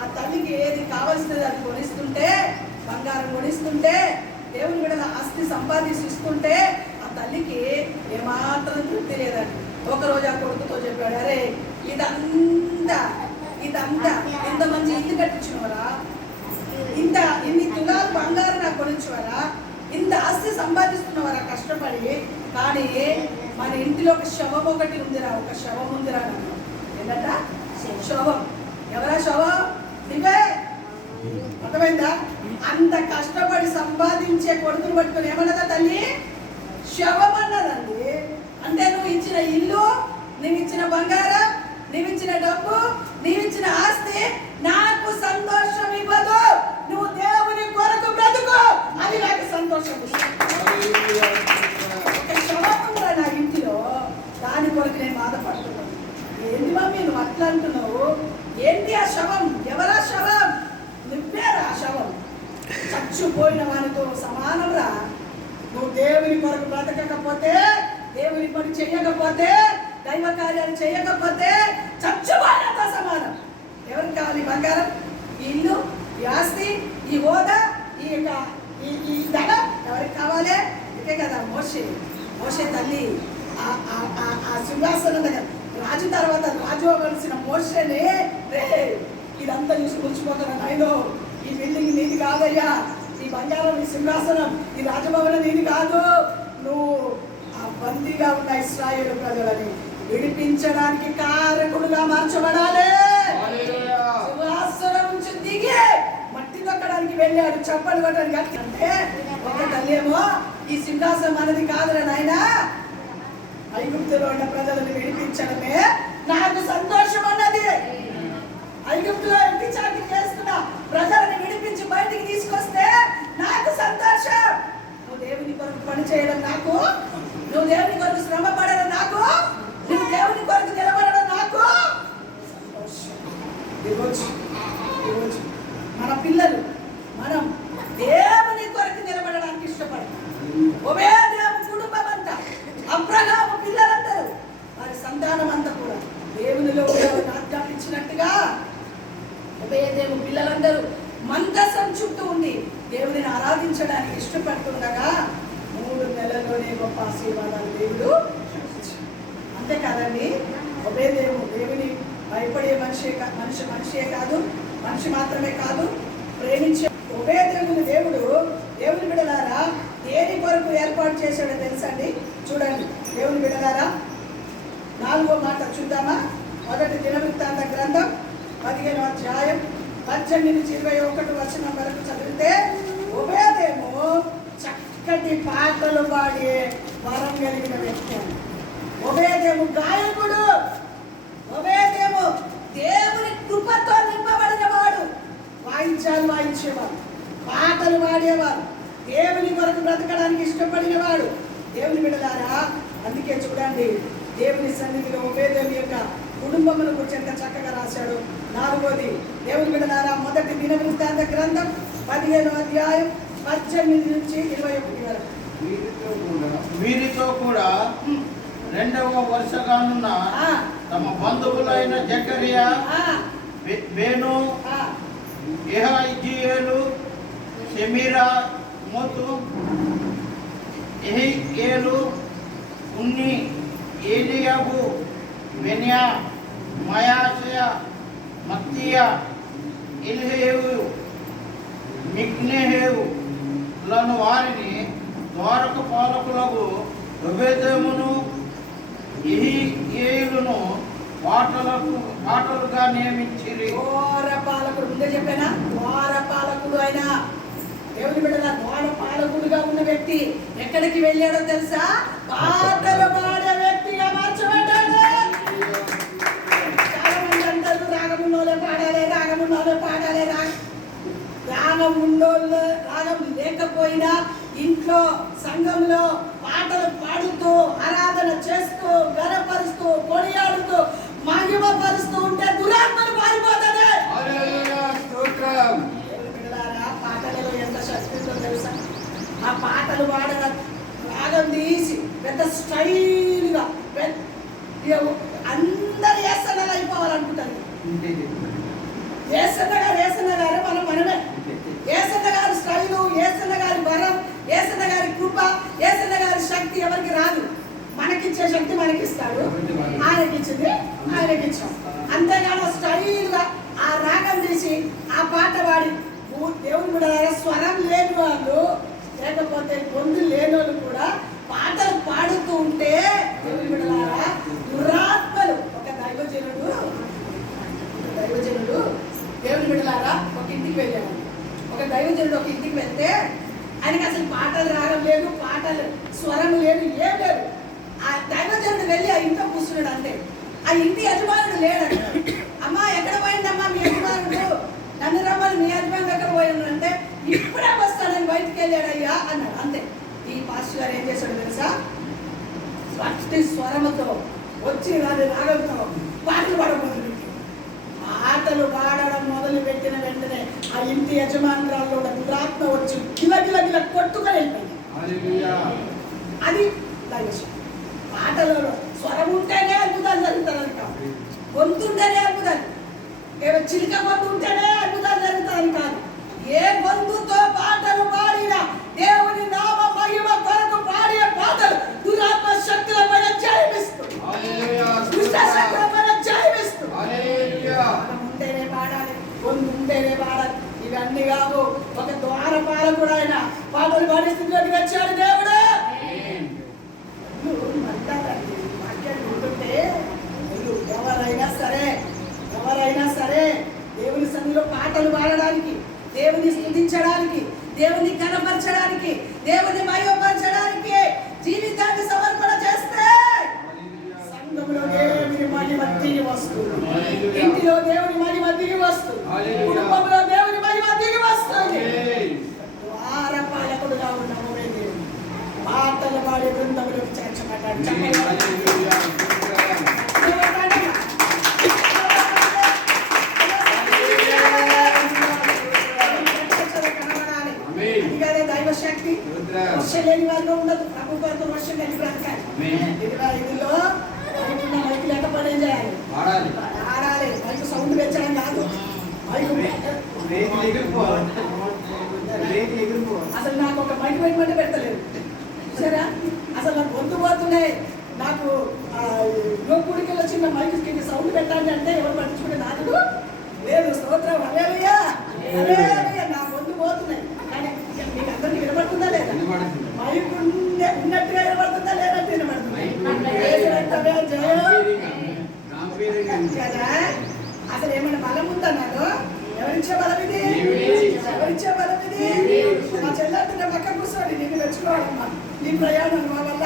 ఆ తల్లికి ఏది కావాల్సింది అది కొనిస్తుంటే, బంగారం కొనిస్తుంటే, దేవుని బిడ్డల ఆస్తి సంపాదిస్తుంటే ఆ తల్లికి ఏమాత్రం తృప్తి లేదండి. ఒకరోజు ఆ కొడుకుతో చెప్పాడు, అరే ఇదంతా ఇంత మంచి ఇల్లు కట్టించినవరా, ఇన్ని తులాలు బంగారం నాకు కొనిచ్చివరా, ఇంత ఆస్తి సంపాదిస్తున్నవారా కష్టపడి, కానీ మన ఇంటిలో ఒక శవం ఉందిరా నన్ను. ఏంటంట? శవం. ఎవరా శవం? నువ్వే. అర్థమైందా? అంత కష్టపడి సంపాదించే కొడుకుని పట్టుకొని ఏమన్నదా తల్లి? శవం అన్నదండి. అంటే నువ్వు ఇచ్చిన ఇల్లు, నువ్వు ఇచ్చిన బంగారం, నువ్వు ఇచ్చిన డబ్బు, నువ్వు ఇచ్చిన ఆస్తి నాకు సంతోషం ఇవ్వదు, నువ్వు దేవుని కొరకు బ్రతుకు, అది నాకు సంతోషం. ఒక శవం ఉందా నా ఇంటిలో, దాని కొరకు నేను బాధపడుతున్నాను. ఏంటి మమ్మీ నువ్వు అట్లా అంటున్నావు? ఏంటి ఆ శవం? ఎవరా శవం? నువ్వేరా ఆ శవం. చచ్చిపోయిన వారితో సమానం రా. నువ్వు దేవుని కొరకు బ్రతకకపోతే, దేవుని పని చేయకపోతే, దైవ కార్యాలు చేయకపోతే చచ్చిపోయినంత సమానం. ఎవరికి కావాలి బంగారం, ఈ ఇల్లు, ఈ ఆస్తి, ఈ హోదా, ఈ ధనం ఎవరికి కావాలి? ఇదే కదా మోషే తల్లి ఆ సింహాసనం దగ్గర రాజు తర్వాత రాజు అవ్వాల్సిన మోషేనే, రే ఇదంతా చూసి కూర్చుపోతున్నా నాయనో, ఈ బిల్డింగ్ నీది కాదయ్యా, ఈ బంగారం, ఈ సింహాసనం, ఈ రాజభవనం నీది కాదు, నువ్వు ఆ బందీగా ఉన్న ఇశ్రాయేలు ప్రజలని విడిపించడానికి కారకుడుగా మార్చబడాలి. సింహాసనం నుంచి దిగి మట్టి దొక్కడానికి వెళ్ళాడు, చప్పలు కొట్టడానికి. అంటే ఒక తల్లేమో ఈ సింహాసనం అనేది కాదురా నాయనా, ఐగుప్తులో ఉన్న ప్రజలను విడిపించడమే నాకు సంతోషం అన్నది. ఐగుప్తులో ఇంటి చాటి చేస్తున్న ప్రజలను విడిపించి బయటికి తీసుకొస్తే నాకు సంతోషం. నువ్వు దేవుని కొరకు పని చేయడం నాకు, నువ్వు దేవుని కొరకు శ్రమ పడడం నాకు, నువ్వు దేవుని కొరకు నిలబడడం నాకు సంతోషం. ఈరోజు మన పిల్లలు మనం దేవుని కొరకు నిలబడడానికి ఇష్టపడతాం. ఒబేదేము కుటుంబం అంతా, అబ్రహాము పిల్లలందరూ, వారి సంతానం అంతా కూడా దేవునిలో ఆజ్ఞాపించినట్టుగా ఒబేదేము పిల్లలందరూ మందసం చుట్టూ ఉండి దేవుడిని ఆరాధించడానికి ఇష్టపడుతుండగా 3 నెలల్లోనే గొప్ప ఆశీర్వాదాలు దేవుడు. అంతేకాదండి, ఒబేదేము దేవుని భయపడే మనిషే కాదు, మనిషి మాత్రమే కాదు, ప్రేమించే ఒబేదేముని దేవుని బిడ్డలారా దేని కొరకు ఏర్పాటు చేశాడో తెలుసండి. చూడండి దేవుని బిడ్డలారా, 4వ మాట చూద్దామా? 1 దినవృత్తాంత గ్రంథం 15వ అధ్యాయం 18 నుంచి 21 వచనం వరకు చదివితే, ఒబేదేము చక్కటి పాటలు పాడే వరం కలిగిన వ్యక్తి. ఒబేదేము గాయకుడు, ఒబేదేము దేవుని కృపతో నింపబడిన వాడు, వాయించేవాడు, పాటలు పాడేవాడు, దేవుని కొరకు బ్రతకడానికి ఇష్టపడిన వాడు. దేవుని బిడ్డలారా, అందుకే చూడండి దేవుని సన్నిధిలో ఒబేదేము యొక్క కుటుంబముల గురించి ఎంత చక్కగా రాశాడు. 4వది దేవుని బిడ్డలారా, 1 దినవృత్తాంత గ్రంథం 15వ అధ్యాయం 18 నుంచి 21 వరకు. వీరితో కూడా వీరితో కూడా రెండవ వరుసగానున్న తమ బంధువులైన జకరియా, బేను, యెహీయేలు, షెమీరా, మోతు, యెహీయేలు, ఉన్ని, ఏలీయాబు, బెన్యా, మయాషయ, మత్తీయా, ఇల్హేయు, మిక్నెహేయు లను వారిని ద్వారక పాలకులకు ఒబేదెమును, యెహీయేలును పాటలుగా నియమించిరి. ద్వారపాలకుడు ముందే చెప్పానా, ద్వారపాలకుడు ఆయన దేవుని బిడ్డల ద్వారపాలకుడుగా ఉన్న వ్యక్తి ఎక్కడికి వెళ్ళాడో తెలుసా? పాటలు పాడే వ్యక్తిగా మార్చబడ్డాడు. చాలా మంది అంటారు రాగమున్నోలే పాడాలి, రాగమున్నోలే పాడాలి. రాగం లేకపోయినా ఇంట్లో సంఘంలో పాటలు పాడుతూ ఆరాధన చేస్తూ గర్వపరుస్తూ కొనియాడుతూ మహిమపరుస్తూ ఉంటే దురాత్మలు పారిపోతుంది. పాటలలో ఎంత శక్తి ఉందో తెలుసా? ఆ పాటలు పాడడం రాగం తీసి పెద్ద స్టైల్గా అందరు ఏసన్నలు అయిపోవాలనుకుంటారు. ఏసన్న గారు మనమే. ఏసన్న గారి స్టైలు, ఏసన్న గారి వరం, ఏసన్న గారి కృప, ఏసన్న గారి శక్తి ఎవరికి రాదు. మనకిచ్చే శక్తి మనకిస్తాడు, ఆయనకిచ్చింది ఆయనకిచ్చాం. అంతేగాని స్టైల్గా ఆ రాగం తీసి ఆ పాట పాడి దేవుని కూడా స్వరం లేని వాళ్ళు లేకపోతే గొంతు లేని వాళ్ళు కూడా పాటలు పాడుతూ ఉంటే దేవుని బిడ్డలారా దురాత్మలు. ఒక దైవజనుడు దేవుని బిడ్డలారా ఒక ఇంటికి వెళ్ళాడు. ఒక దైవజనుడు ఒక ఇంటికి వెళ్తే ఆయనకి అసలు పాటలు రాగం లేదు, పాటలు స్వరం లేదు, ఏం లేదు. ఆ దైవజనుడు వెళ్ళి ఆ ఇంట్లో కూర్చున్నాడు. అంతే. ఆ ఇంటి యజమానుడు లేడంట. అమ్మా ఎక్కడ పోయిందమ్మా మీ యజమానుడు? నన్ను రమ్మని మీ యజమానుడు ఎక్కడ పోయాడు అంటే ఇప్పుడే వస్తాడని బయటికి వెళ్ళాడయ్యా అన్నాడు. అంతే. ఈ పాస్టర్ గారు ఏం చేశాడు తెలుసా? భక్తి స్వరముతో వచ్చి రాగంతో పాటలు పాడబోతుంది. పాటలు పాడడం మొదలు పెట్టిన వెంటనే ఆ ఇంటి యజమానురాల్లో దురాత్మ వచ్చి గిల కొట్టుకొని వెళ్ళిపోయింది. అది దైవశక్తి. పాటలలో స్వరం ఉంటేనే అద్భుతాలు జరుగుతారని కాదు, గొంతుంటేనే అద్భుతాలు, చిలిక గొంతు ఉంటేనే అద్భుతాలు జరుగుతారని కాదు. ఏ గొంతుతో పాటలు పాడినా దేవుని నామ మహిమ కొరకు పాడే పాటలు దురాత్మ శక్తుల పైన జయమిస్తుంది, దుష్ట శక్తుల పైన జయమిస్తుంది. ఉంటేనే పాడాలి, గొంతు ఉంటేనే పాడాలి. ఇవన్నీ కాదు. ఒక ద్వారపాలకుడు ఆయన పాటలు పాడే స్థితిలోకి వచ్చాడు దేవుడు. ఎవరైనా సరే దేవుని సన్నిధిలో పాటలు పాడడానికి, దేవుని స్తుతించడానికి, దేవుని కనపరచడానికి, దేవుని మహిమపరచడానికి జీవితాన్ని సమర్పణ చేస్తే సంఘంలో దేవుని మహిమ దిగి వస్తుంది, ఇంటిలో దేవుని మహిమ దిగి వస్తుంది, కుటుంబంలో దేవుని మహిమ దిగి వస్తుంది. ద్వారపాలకుడుగా ఉన్న పాటలు పాడే బృందంలోకి చేర్చబడ్డాడు. దైవశక్తి వర్షం లేని వాళ్ళు ఉండదు. ప్రభు కొరకు వర్షం కలిగి బ్రతకాలి. ఇదిలో మైకులు ఎంత పని ఏం చేయాలి? ఆడాలి. మైకు సౌండ్ పెంచడం కాదు. అసలు నాకు ఒక మైకు పెట్టమంటే పెట్టలేదు సరే. అసలు నాకు గొంతు పోతున్నాయి. నాకు యువకుడికి చిన్న మైకు సౌండ్ పెట్టాలి అంటే ఎవరు పట్టించుకునే నాదుడు లేదు. స్తోత్రం హల్లెలూయా హల్లెలూయా. నా గొంతు పోతున్నాయి. కానీ మీకు అందరికి వినబడుతుందా లేదా? మైకు ఉన్నట్టుగా వినబడుతుందా లేదంటే వినబడుతుంది కదా. అసలు ఏమైనా బలం ఉందా నాకు? ఎవరిచ్చే బలం ఇది? ఎవరిచ్చే బలం ఇది? మా చెల్లెంటే పక్క కూర్చోండి. నిన్ను మెచ్చుకోవాలమ్మా. నీ ప్రయాణం మా వల్ల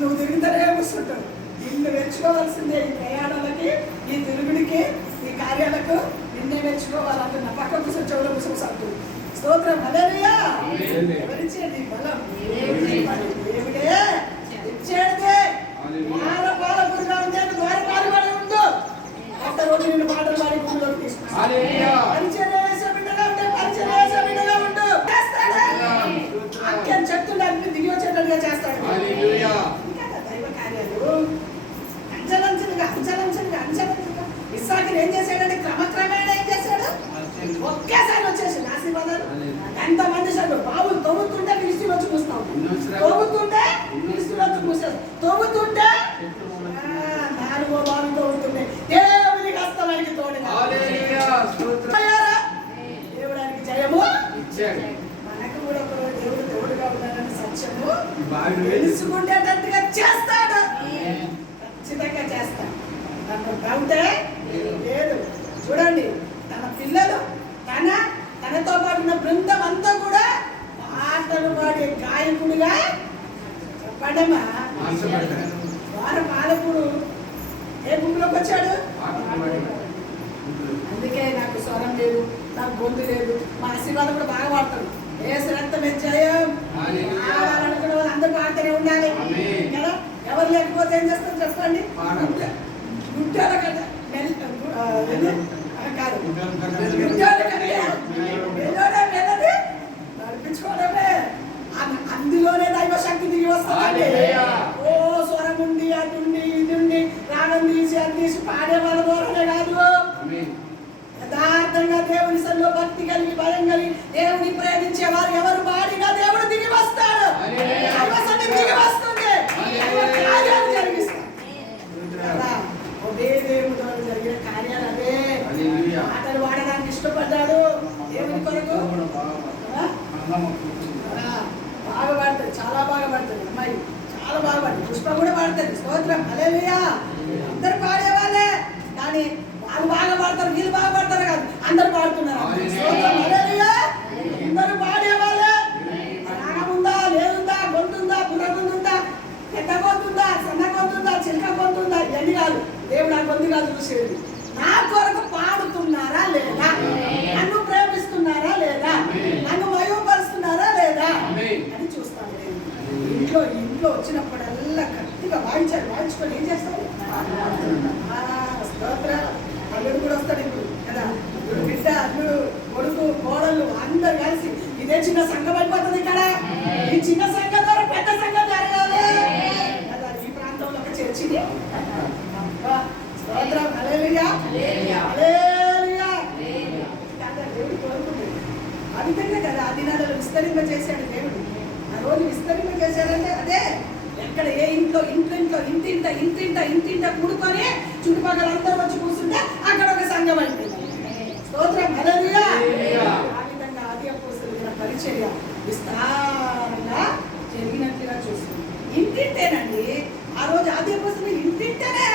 నువ్వు తిరుగుతానే కూర్చుంటావు. నిన్ను మెచ్చుకోవాల్సిందే. ఈ ప్రయాణాలకి, ఈ తిరుగుడికి, ఈ కార్యాలకు నిన్నే మెచ్చుకోవాలంటున్నా. పక్క కూర్చొని చెవులో కూర్చోసాగు. స్తోత్రం హల్లెలూయా. ఎవరిచ్చేది బలం? దేవుడే ఇచ్చేదే. ద్వారపాలకుడుగా ఉంటే ద్వారపాలకుడు ఉండు. ఒక్క రోజు నిన్ను పాటలు పాడి గుడిలోకి తీసుకొస్తాడు. పరిచర్య చేసే బిడ్డగా ఉంటే పరిచర్య చేసే బిడ్డగా ఉండు. చేస్తాడు. అక్కని చెప్తుండే దిగి వచ్చేటట్టుగా చేస్తాడు. తవ్వుతుంటే తీసుకుని మూసేది, తవ్వుతుంటే నాలుగో బావి తవ్వుతుంటే దేవునికి హస్తమానికి తోడుగా దేవుడానికి జయము ఇచ్చాడు. మనకు కూడా ఒక దేవుడు తోడుగా ఉన్నాడని సత్యము తెలుసుకునేటట్టుగా చేస్తాడు, ఖచ్చితంగా చేస్తాడు. దాంట్లో డౌటే లేదు. చూడండి, తన పిల్లలు తనతో పాటున్న బృందం అంతా కూడా పాటలు పాడే గాయకుడిగా చెప్పడమా. వారు పాలకుడు ఏ భూమిలోకి వచ్చాడు? అందుకే నాకు స్వరం లేదు, నాకు గొంతు లేదు, మా ఆశీర్వాదం కూడా బాగా పాడతాడు. ఏసు రక్తం జయం ఆడాలనుకునే వాళ్ళు అందరూ పాడుతూనే ఉండాలి కదా. ఎవరు లేకపోతే ఏం చేస్తారు చెప్పండి? గుడ్డల కదా కాదు, నడిపించుకోవడమే. అందులోనే దైవ శక్తి దిగి వస్తుంది. ఓ స్వరం ఉంది, అది ఉంది, ఇది ఉంది, రాగం తీసి అది తీసి పాడే వాళ్ళ ద్వారానే కాదు. యథార్థంగా దేవుని సన్నిధిలో భక్తి కలిగి భయం కలిగి దేవుని ప్రేమించే వారు ఎవరు పాడినా దేవుడు దిగి వస్తాడు, దైవ సన్నిధి దిగి వస్తుంది, కార్యాలు జరిగిస్తాడు. ఒకే దేవుని ద్వారా జరిగిన కార్యాలు అవే. పాటలు పాడడానికి ఇష్టపడ్డాడు దేవుని కొరకు. బాగా పాడుతుంది, చాలా బాగా పాడుతుంది అమ్మాయి, చాలా బాగా పాడుతుంది. పుష్ప కూడా పాడుతుంది. స్తోత్రం, హల్లెలూయా. అందరు పాడేవాళ్ళే, కానీ వాళ్ళు బాగా పాడతారు, వీళ్ళు బాగా పాడతారు కాదు, అందరు పాడుతున్నారు. స్తోత్రం, హల్లెలూయా. అందరూ పాడేవాళ్ళే. రాగం ఉందా లేదుందా, గొంతుందా బుర్ర గొంతుందా, పెద్ద గొంతుందా సన్న గొంతుందా చిలక గొంతుందా, ఇవన్నీ కాదు. దేవుడు ఆ గొంతు కాదు చూసేది, నా కొరకు పాడుతున్నారా లేదా, నన్ను ప్రేమిస్తున్నారా లేదా, నన్ను మయోపరుస్తున్నారా లేదా అని చూస్తాను. ఇంట్లో వచ్చినప్పుడల్లా గట్టిగా వాయించుకొని ఏం చేస్తాడు? అల్లుడు కూడా వస్తాడు ఇప్పుడు కదా. బిడ్డ, అల్లుడు, కొడుకు, కోడళ్ళు అందరు కలిసి ఇదే చిన్న సంఘం అయిపోతుంది ఇక్కడ. ఈ చిన్న సంఘం ద్వారా పెద్ద సంఘం జరగాలి కదా. ఈ ప్రాంతంలో ఒక చర్చిని స్తోత్రం, హల్లెలూయా, హల్లెలూయా. దేవుడు కోరుకుంటుంది ఆ విధంగా కదా. ఆ దినాలలో విస్తరింప చేశాడు దేవుడు. ఆ రోజు విస్తరింప చేశాడంటే అదే, ఎక్కడ ఏ ఇంటింట కూడుకొని చుట్టుపక్కల అందరూ వచ్చి కూర్చుంటే అక్కడ ఒక సంఘం అయిపోయింది. స్తోత్రం, హల్లెలూయా. ఆ విధంగా ఆది అపోస్తలుల పరిచర్య విస్తారంగా జరిగినట్లుగా చూస్తుంది. ఇంటింటేనండి ఆ రోజు ఆది అపోస్తలులు ఇంటింటనే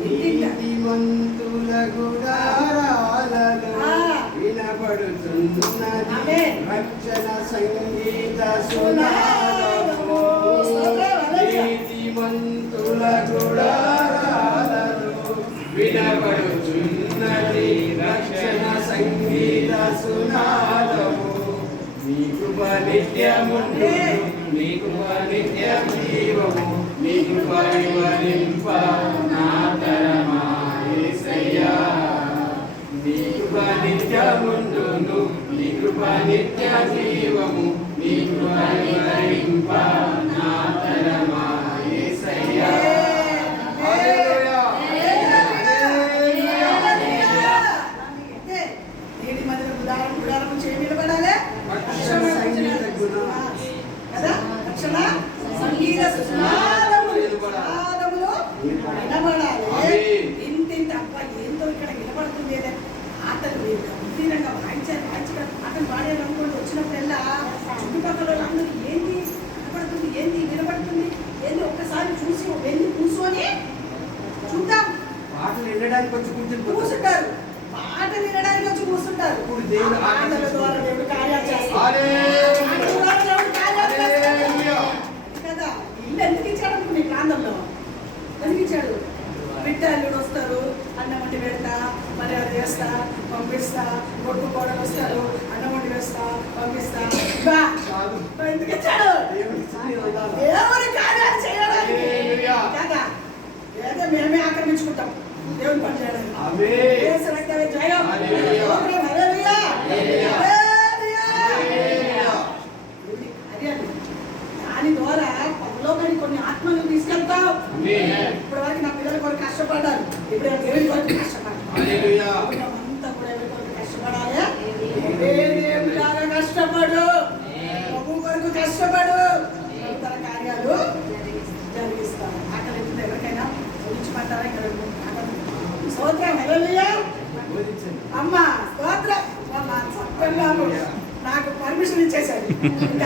నీతిమంతుల గుడారాలలో వినబడుతున్నది రక్షణ సంగీత సునాదము. నీతిమంతుల గుడారాలలో వినబడుతున్నది రక్షణ సంగీత సునాదము. నీకు నిత్యముండు, నీకు నిత్య జీవము, నీకు పరిమళింప నా తరమా యేసయ్యా. నీకు నిత్యముండును, నీకు నిత్య జీవము, నీకు పరిమళింప నా తరమా యేసయ్యా. నేటి మధ్య గుడారం చేయి నిలబడాలి కదా. రక్షణ సంగీత సునాదములో నిలబడాలి. ఇంటింటి అబ్బా ఏంతో ఇక్కడ నిలబడుతుంది. ఆటలు గంభీరంగా వాయించారు ఆటలు పాడారు అనుకోండి. వచ్చినప్పుడల్లా చుట్టుపక్కల వాళ్ళందరూ ఏంది కనబడుతుంది, ఏంది వినబడుతుంది, ఏంది ఒక్కసారి చూసి వెళ్ళి కూర్చొని చూద్దాం. పాటలు వినడానికి వచ్చి కూర్చుంటారు, పాటలు వినడానికి వచ్చి కూర్చుంటారు. ఆటల ద్వారా దేవుడు కార్యాలు చేస్తారు కదా. ఇల్లు ఎందుకు ఇచ్చాడు అనుకో నీ ప్రాంతంలో? ఎందుకు ఇచ్చాడు? బిడ్డ అల్లుడు వస్తారు, అన్నం వండి పెడతా, మర్యాద చేస్తా, పంపిస్తా. కొడుకు కోడలు వస్తారు, అన్నం వండి వేస్తా, పంపిస్తా. ఎందుకు ఇచ్చాడు? దేవుని కార్యాలు చేయడానికి కదా. లేదా మేమే ఆక్రమించుకుంటాం దేవుని పని చేయడానికి. జయం, హల్లెలూయా. దాని ద్వారా పరలోకానికి కొన్ని ఆత్మలను తీసుకెళ్తావు. ఇప్పటి వరకు నా పిల్లల కొరకు కష్టపడ్డారు, ఇప్పుడు దేవుని కొరకు కష్టపడాలి. అంతా కూడా ఎవరి కొరకు కష్టపడాలి? దేవునిలాగా కష్టపడు, ప్రభు కొరకు కష్టపడు, తన కార్యాలు జరిగిస్తాడు. అక్కడ ఎవరికైనా ఊహించమంటారా? ఇక్కడ స్తోత్రం, హల్లెలూయా. అమ్మా స్తోత్రం. సత్యంగాను నాకు పర్మిషన్ ఇచ్చేసాడు,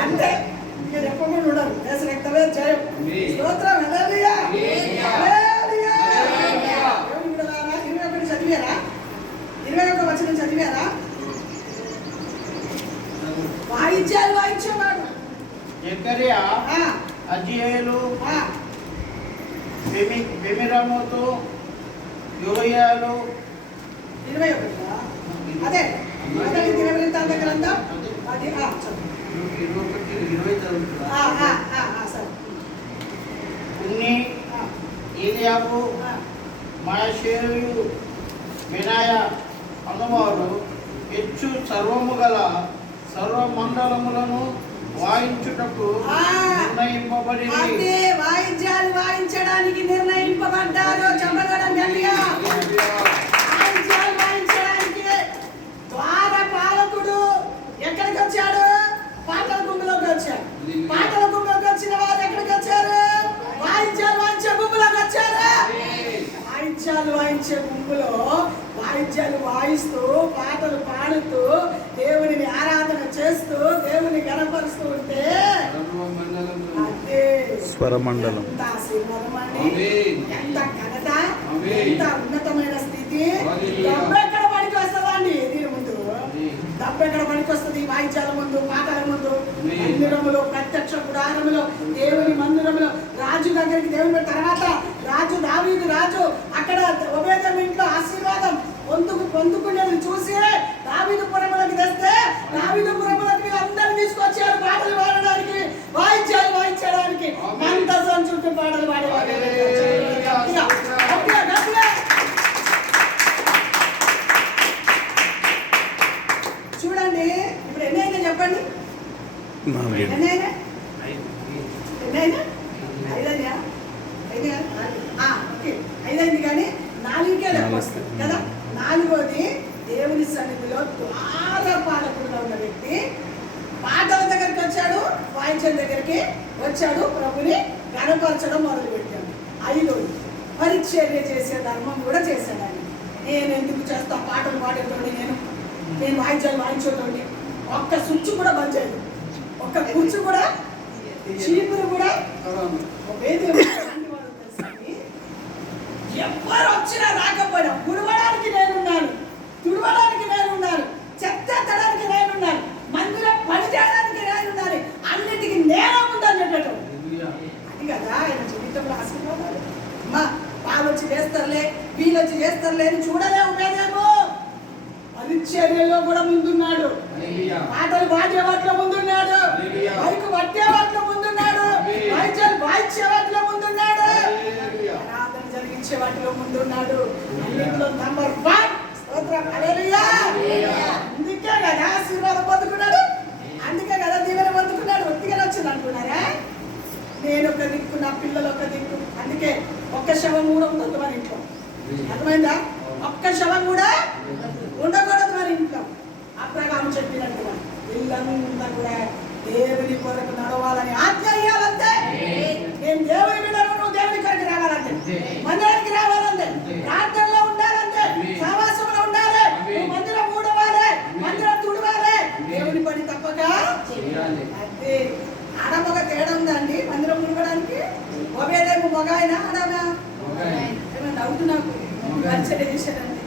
అంతే. ఇంకా చెప్పకుండా ఉండరు. దేశ రక్తమే జయం. స్తోత్రం, హల్లెలూయా. హల్లెలూయా. 21 చదివారా? 21 వచనం చదివారా? వాయిద్యాలు వాయించేవాడు జకర్యా, అజీయేలు, బెమిరామోతు, యోయాలు. 21 అదే మొదటి దినవృత్తాంత గ్రంథం 10 సరే. ఉన్ని, ఏలియాబు, మాషేయు, బెనాయ అనువారు హెచ్చు సర్వము గల సర్వమండలములను వాయించుటకు నిర్ణయింపబడింది. వాయిద్యాలు వాయించడానికి నిర్ణయింపబడ్డారు. చెప్పగలం గట్టిగా. వాయిద్యాలు వాయించడానికి ద్వార పాలకుడు ఎక్కడికి వచ్చాడు? పాటల గుంపులోకి వచ్చాడు. పాటల గుంపులోకి వచ్చిన వారు ఎక్కడికి వచ్చారు? వాయిద్యాలు వాయించే గుంపులోకి వచ్చారు. వాయిద్యాలు వాయించే గుంపులో వాయిద్యాలు వాయిస్తూ పాటలు పాడుతూ దేవుని ఆరాధన చేస్తూ దేవుని గణపరుస్తూ ఉంటే అదే స్వరమండలం. ఎంత ఆశీర్వాదం అండి, ఎంత ఘనత, ఎంత ఉన్నతమైన స్థితి. డబ్బు ఎక్కడ పనికి వస్తుందండి? దీని ముందు డబ్బు ఎక్కడ పనికి వస్తుంది? వాయిద్యాల ముందు, పాటల ముందు. మందిరములో, ప్రత్యక్ష గుడారములో, దేవుని మందిరములో రాజు దగ్గరికి దేవుని తర్వాత రాజు దావీదు రాజు అక్కడ ఒబేదెదోము ఇంట్లో ఆశీర్వాదం పొందుకునేది చూసి దావీదుపురములోకి తెస్తే దావీదుపురములోకి అందరిని తీసుకొచ్చారు పాటలు పాడడానికి, వాయిద్యాలు వాయించడానికి. మందసం చుట్టూ పాటలు పాడేవాడు. చూడండి, ఇప్పుడు ఎన్నైనా చెప్పండి. ఎన్నైనా ఓకే, 5 అయింది కానీ 4కే లెక్క వస్తుంది కదా. 4వది దేవుని సన్నిధిలో ద్వారపాలకుడుగా ఉన్న వ్యక్తి పాటల దగ్గరికి వచ్చాడు, వాయించడం దగ్గరికి వచ్చాడు, ప్రభుని గణపరచడం మొదలు పెట్టాడు. 5వది పరిచర్య చేసే ధర్మం కూడా చేశాడు ఆయన. నేను ఎందుకు చేస్తా? పాటలు పాడేటోడి, నేను వాయిద్యాలు వాయించేటోడి. ఒక్క స్విచ్ కూడా బంద్ చేయదు, ఒక్క కుర్చీ కూడా, చీపురు కూడా. ఎవరు వచ్చినా రాకపోయినా గుడవడానికి నేనున్నాను, తుడవడానికి నేనున్నాను, చెత్త ఎత్తడానికి నేనున్నాను, మందిరం పని చేయడానికి నేనున్నాను, అన్నిటికీ నేనే ఉందని చెప్పటం. అది కదా ఆయన జీవితంలో ఆశీర్వాదాలు. అమ్మా వాళ్ళు వచ్చి చేస్తారులే, వీళ్ళు వచ్చి చేస్తారులే అని చూడలే ఉపయోగమో. పరిచర్యలో కూడా ముందున్నాడు, పాటలు పాడే వాటిలో ముందున్నాడు, మైకు పట్టే వాటిలో ముందున్నాడు, వాయిద్యాలు వాయించే వాటిలో ముందున్నాడు, ఆరాధన జరిగించే వాటిలో ముందున్నాడు. అన్నింటిలో నంబర్ 1. స్తోత్రం, హల్లెలూయా. అందుకే కదా ఆశీర్వాదం పొందుకున్నాడు, అందుకే కదా దీవెన పొందుకున్నాడు. ఒత్తిగా వచ్చింది అనుకున్నారా? నేను ఒక దిక్కు, నా పిల్లలు ఒక దిక్కు. అందుకే ఒక్క శవం కూడా ఉండదు మన ఇంట్లో. అర్థమైందా? ఒక్క శవం కూడా ఉండకూడదు మన ఇంట్లో. అబ్రహాము చెప్పినట్టుగా ఇల్లంతా కూడా దేవుని కొరకు నడవాలని ఆజ్ఞ ఇవ్వాలంటే, నేను దేవుని బిడ్డను, నువ్వు దేవుని కొరకు రావాలంటే, మందిరానికి రావాలంటే, ప్రార్థనలో ఉండాలంటే, సహవాసంలో ఉండాలి, నువ్వు మందిరం ఊడవాలి, మందిరం తుడవాలి, దేవుని పని తప్పక అదే. ఆడమొగ తేడా ఉందండి మందిరం ఊడడానికి? ఒబేదెదోము మగ ఆయన, ఆడమా? ఏమైనా డౌట్ నాకు పరిచయం చేశాడండి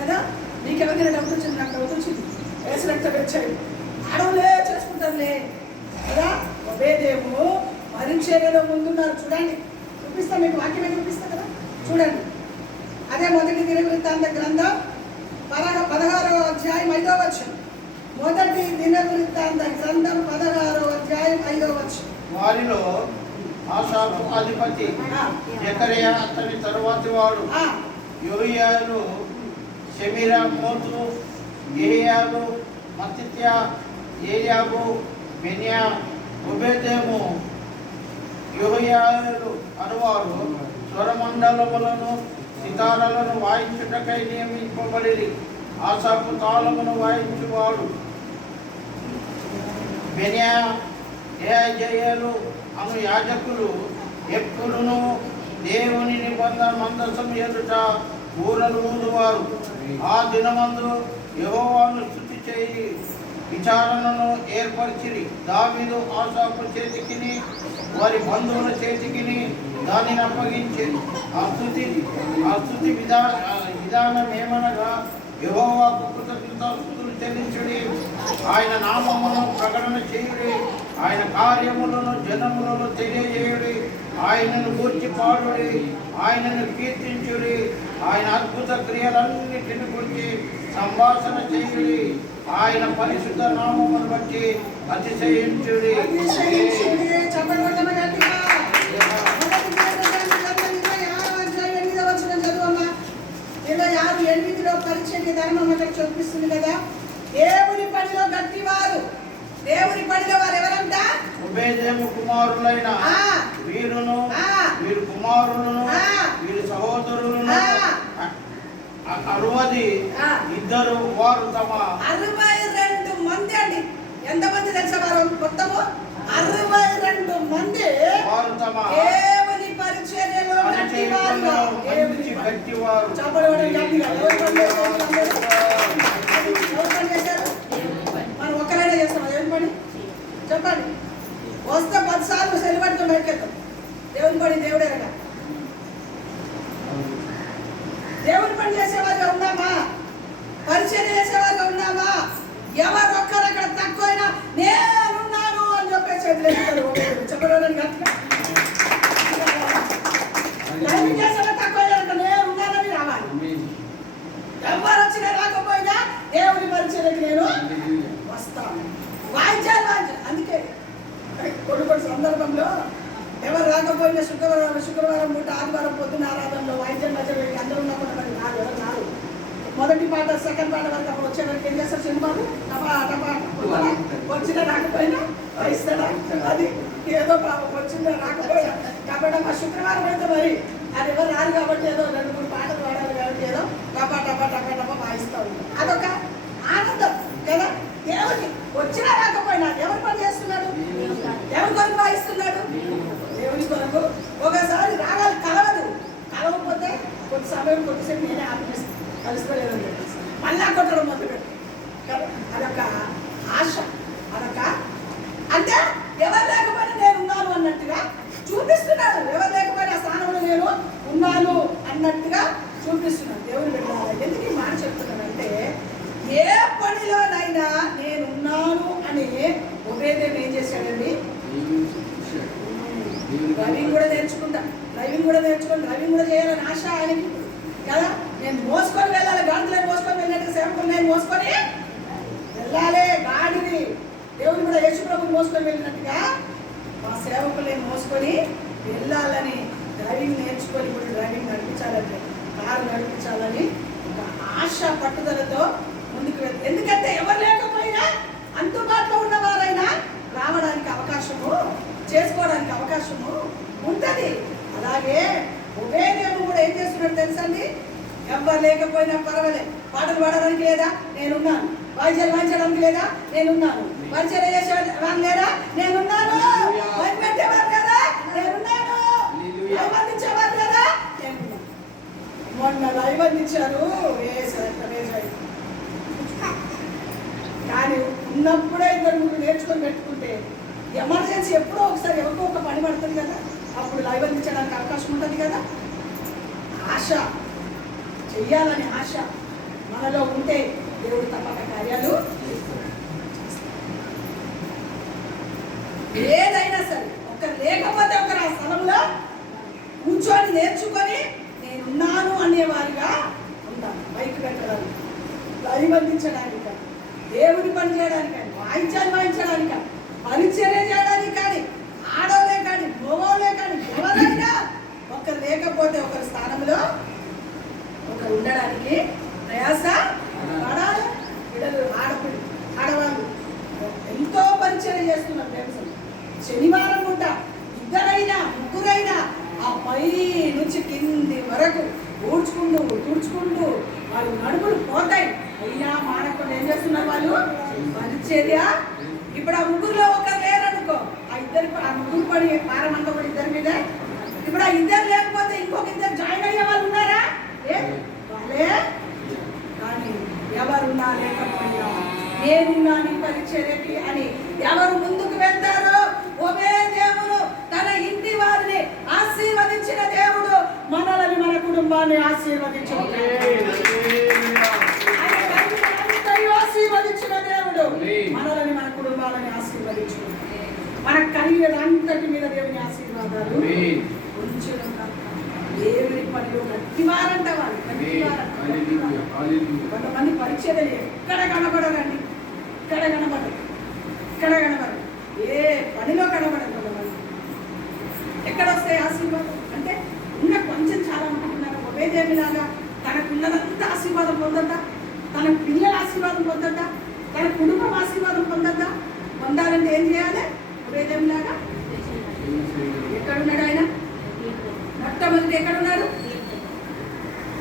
కదా. నీకెవరికైనా డౌట్ వచ్చింది? నాకు డౌట్ వచ్చింది. వేసి రక్తం వచ్చాడు, ఆడవులే చేసుకుంటారులే కదా. ఒబేదెదోము పరిచర్యలో ముందున్నారు. చూడండి, చూపిస్తా మీకు, వాక్యమే చూపిస్తా కదా. చూడండి, అదే మొదటి దినవృత్తాంత గ్రంథం 16వ అధ్యాయం 5వ వచనం. మొదటి దినవృత్తాంత గ్రంథం 16వ అధ్యాయం 5వ వచనం. వారిలో ఆసాపు అధిపతి జకర్యా, అతని తరువాతి వాడు యోయాలు, షెమిరామోతు, యెహియాలు, మత్తిత్యా, ఏలియాబు, బెన్యా, ఒబేదెదోము, యోయాలు అనువారు స్వరమండలములను, సితారాలను వాయించుటకై నియమింపబడి. ఆసాపు తాళమును వాయించువాడు, బెన్యా జయజయలు అను యాజకులు ఎప్పుడును దేవుని నిబంధన మందసం ఎదుట ఊరలు ఊదువారు. ఆ దినమందు యెహోవాను స్తుతి చేయి విచారణను ఏర్పరిచిరి. దావీదు ఆసాపు చేతికిని వారి బంధువుల చేతికిని దానిని అప్పగించి ఆ స్తుతి విధానం ఏమనగా యెహోవాకు కృతజ్ఞతాస్తుతులు చెల్లించుడి, ఆయన నామమును ప్రకటన చేయుడి, ఆయన కార్యములను జనములను తెలియజేయుడి, ఆయనను గూర్చి పాడుడి, ఆయనను కీర్తించుడి, ఆయన అద్భుత క్రియలన్నిటిని గురించి సంభాషణ చేయుడి, ఆయన పరిశుద్ధ నామమును బట్టి అతిశయించుడి. పరిచర్య ధర్మం మనకు చూపిస్తుంది కదా. దేవుని పనిలో గట్టివారు, దేవుని పనిలో వారు ఎవరంట? ఉబేదేము కుమారులైన వీరును వీరు కుమారులను వీరి సహోదరులను 62 వారు తమ 62 మంది అండి. ఎంతమంది తెలుసా వారు? మొత్తము 62 మంది వారు తమ దేవుని పరిచర్యలో గట్టివారు. మనం ఒక్కరైనా చేస్తాం ఏం పని చెప్పండి? వస్తే 10 సార్లు సెలవుతో బయటకెళ్తాం. దేవుని పని దేవుడేగా. దేవుని పని చేసేవారుగా ఉన్నామా? పరిచర్య చేసేవారుగా ఉన్నామా? ఎవరు ఒక్కరు అక్కడ తక్కువైనా నేనున్నాను అని చెప్పేసి చెప్పడం గట్టిగా తక్కువ నేనున్నానని రావాలి. ఎవరు వచ్చినా రాకపోయినా దేవుని పరిచర్యకి నేను వస్తాను. వాయించాలి. అందుకే కొన్ని సందర్భంలో ఎవరు రాకపోయినా శుక్రవారం పూట ఆదివారం పొద్దున ఆరాధనలో వాయిద్యం మధ్య అందరూ ఉన్నప్పుడు మరి నాలుగు మొదటి పాట సెకండ్ పాట వరకు అప్పుడు వచ్చేవారికి ఏం చేస్తారు? సినిమాలు టపా వచ్చినా రాకపోయినా వాయిస్తాడా? అది ఏదో వచ్చిందా రాకపోయినా కాబట్టి మా శుక్రవారం అయితే మరి అది ఎవరు రాదు కాబట్టి ఏదో 2-3 పాటలు పాడాలి కాబట్టి ఏదో టపా టపా టపా టపా వాయిస్తూ ఉంటాం. అదొక ఆనందం కదా. దేవుని వచ్చినా రాకపోయినా ఎవరు పని చేస్తున్నాడు? ఎవరి కొరకు వాయిస్తున్నాడు? దేవుని కొరకు. ఒకసారి రాగాలి కలవకపోతే కొంత సమయం కొద్దిసేపు నేనే ఆలోచిస్తాను కలుసుకోలేదని చెప్పేసి మళ్ళా కొట్టడం మొదలుపెట్టు. అదొక ఆశ, అదొక అంటే ఎవరు లేకపోయినా నేను ఉన్నాను అన్నట్టుగా చూపిస్తున్నాడు. ఎవరు లేకపోయినా ఆ స్థానంలో నేను ఉన్నాను అన్నట్టుగా చూపిస్తున్నాడు. దేవుని బిడ్డలారా, ఎందుకు ఈ మాట చెప్తున్నానంటే ఏ పనిలోనైనా నేను ఉన్నాను అని ఉదయం ఏం చేశాడండి? డ్రైవింగ్ కూడా నేర్చుకొని చేయాలని ఆశ ఆయనకి కదా. నేను మోసుకొని వెళ్ళాలి, గాడిదలను మోసుకొని వెళ్ళినట్టు సేవకులు నేను మోసుకొని వెళ్ళాలి. గాడిని దేవుని కూడా యేసు ప్రభువుని మోసుకొని వెళ్ళినట్టుగా మా సేవకులు మోసుకొని వెళ్ళాలని డ్రైవింగ్ నేర్చుకొని ఇప్పుడు డ్రైవింగ్ నడిపించాలంటే కారు నడిపించాలని ఒక ఆశ పట్టుదలతో ముందుకు వెళ్తాం. ఎందుకంటే ఎవరు లేకపోయినా అందుబాటులో ఉన్నవారైనా రావడానికి అవకాశము, చేసుకోవడానికి అవకాశము ఉంటుంది. అలాగే ఉభయదేవుడు కూడా ఏం చేస్తున్నాడు తెలుసండి? ఎవరు లేకపోయినా పర్వాలేదు, పాటలు పాడడానికి లేదా నేనున్నాను, వాయిద్యాలు వాయించడానికి లేదా నేనున్నాను, పరిచయం చేసేవారు లేదా నేనున్నాను, పెట్టేవారు కదా నేనున్నాను, అందించేవారు కదా నేనున్నాను. మొన్న అందించారు కానీ ఉన్నప్పుడే 2-3 నేర్చుకొని పెట్టుకుంటే ఎమర్జెన్సీ ఎప్పుడో ఒకసారి ఎవరికో ఒక పని పడుతుంది కదా, అప్పుడు లైవ్ అందించడానికి అవకాశం ఉంటుంది కదా. ఆశ చెయ్యాలని ఆశ మనలో ఉంటే దేవుడు తప్పక కార్యాలు ఏదైనా సరే. ఒకరు లేకపోతే ఒకరు ఆ స్థలంలో కూర్చొని నేర్చుకొని నేనున్నాను అనేవారిగా ఉంటాను. బైక్ పెట్టడానికి, లైవ్ అందించడానికి, దేవుని పని చేయడానికి, వాయించాలు వాయించడానికి, పరిచర్య చేయడానికి కానీ, ఆడవలే కానీ మగవాళ్ళే కానీ ఎవరైనా ఒకరు లేకపోతే ఒకరి స్థానంలో ఒకరు ఉండడానికి ప్రయాస పడాలి. పిల్లలు ఆడవాళ్ళు ఎంతో పరిచర్య చేస్తున్నారు. తెలుసు శనివారం పూట 2 3 ఆ పై నుంచి కింది వరకు ఊడ్చుకుంటూ వాళ్ళు నడుములు పోతాయి. అయినా మానకుండా ఏం చేస్తున్నారు వాళ్ళు? పరిచర్య. ఇప్పుడు ఆ 3లో ఒకరు లేరనుకో, ఆ ఇద్దరు ఆ ముగ్గురు పడి భారం అంతా కూడా ఇద్దరి మీదే. ఇప్పుడు ఆ ఇద్దరు లేకపోతే ఇంకొక ఇద్దరు జాయిన్ అయ్యే వాళ్ళు ఉన్నారా? వాళ్ళే. కానీ ఎవరున్నా లేకపోయినా నేనున్నా నీ పరిచర్యకి అని ఎవరు ముందుకు వెళ్తారో ఒకే దేవుడు తన ఇంటి వారిని ఆశీర్వదించిన దేవుడు మనల్ని మన కుటుంబాన్ని ఆశీర్వదించిన ఆశీర్వదించిన దేవుడు మనల్ని మన కుటుంబాలని ఆశీర్వదించు. మనకు కలిగేదంతటి మీద దేవుని ఆశీర్వాదాలు కొంచెం దేవుని పనిలో గట్టివారంట వాళ్ళు. కొంతమంది పరిచర్యలు ఎక్కడ కనబడరండి, ఇక్కడ కనబడరు, ఇక్కడ కనబడరు, ఏ పనిలో కనబడరు. కొంతమంది ఎక్కడ వస్తాయి ఆశీర్వాదం అంటే ఇంకా కొంచెం చాలా అనుకుంటున్నారు. ఒకే దేవులాగా తన పిల్లలంతా ఆశీర్వాదం పొందద్దా, తన పిల్లల ఆశీర్వాదం పొందద్దా, తన కుటుంబం ఆశీర్వాదం పొందద్దా? పొందాలంటే ఏం చేయాలి? ఒకే దేవులాగా ఎక్కడున్నాడు ఆయన? మొట్టమొదటి ఎక్కడున్నాడు?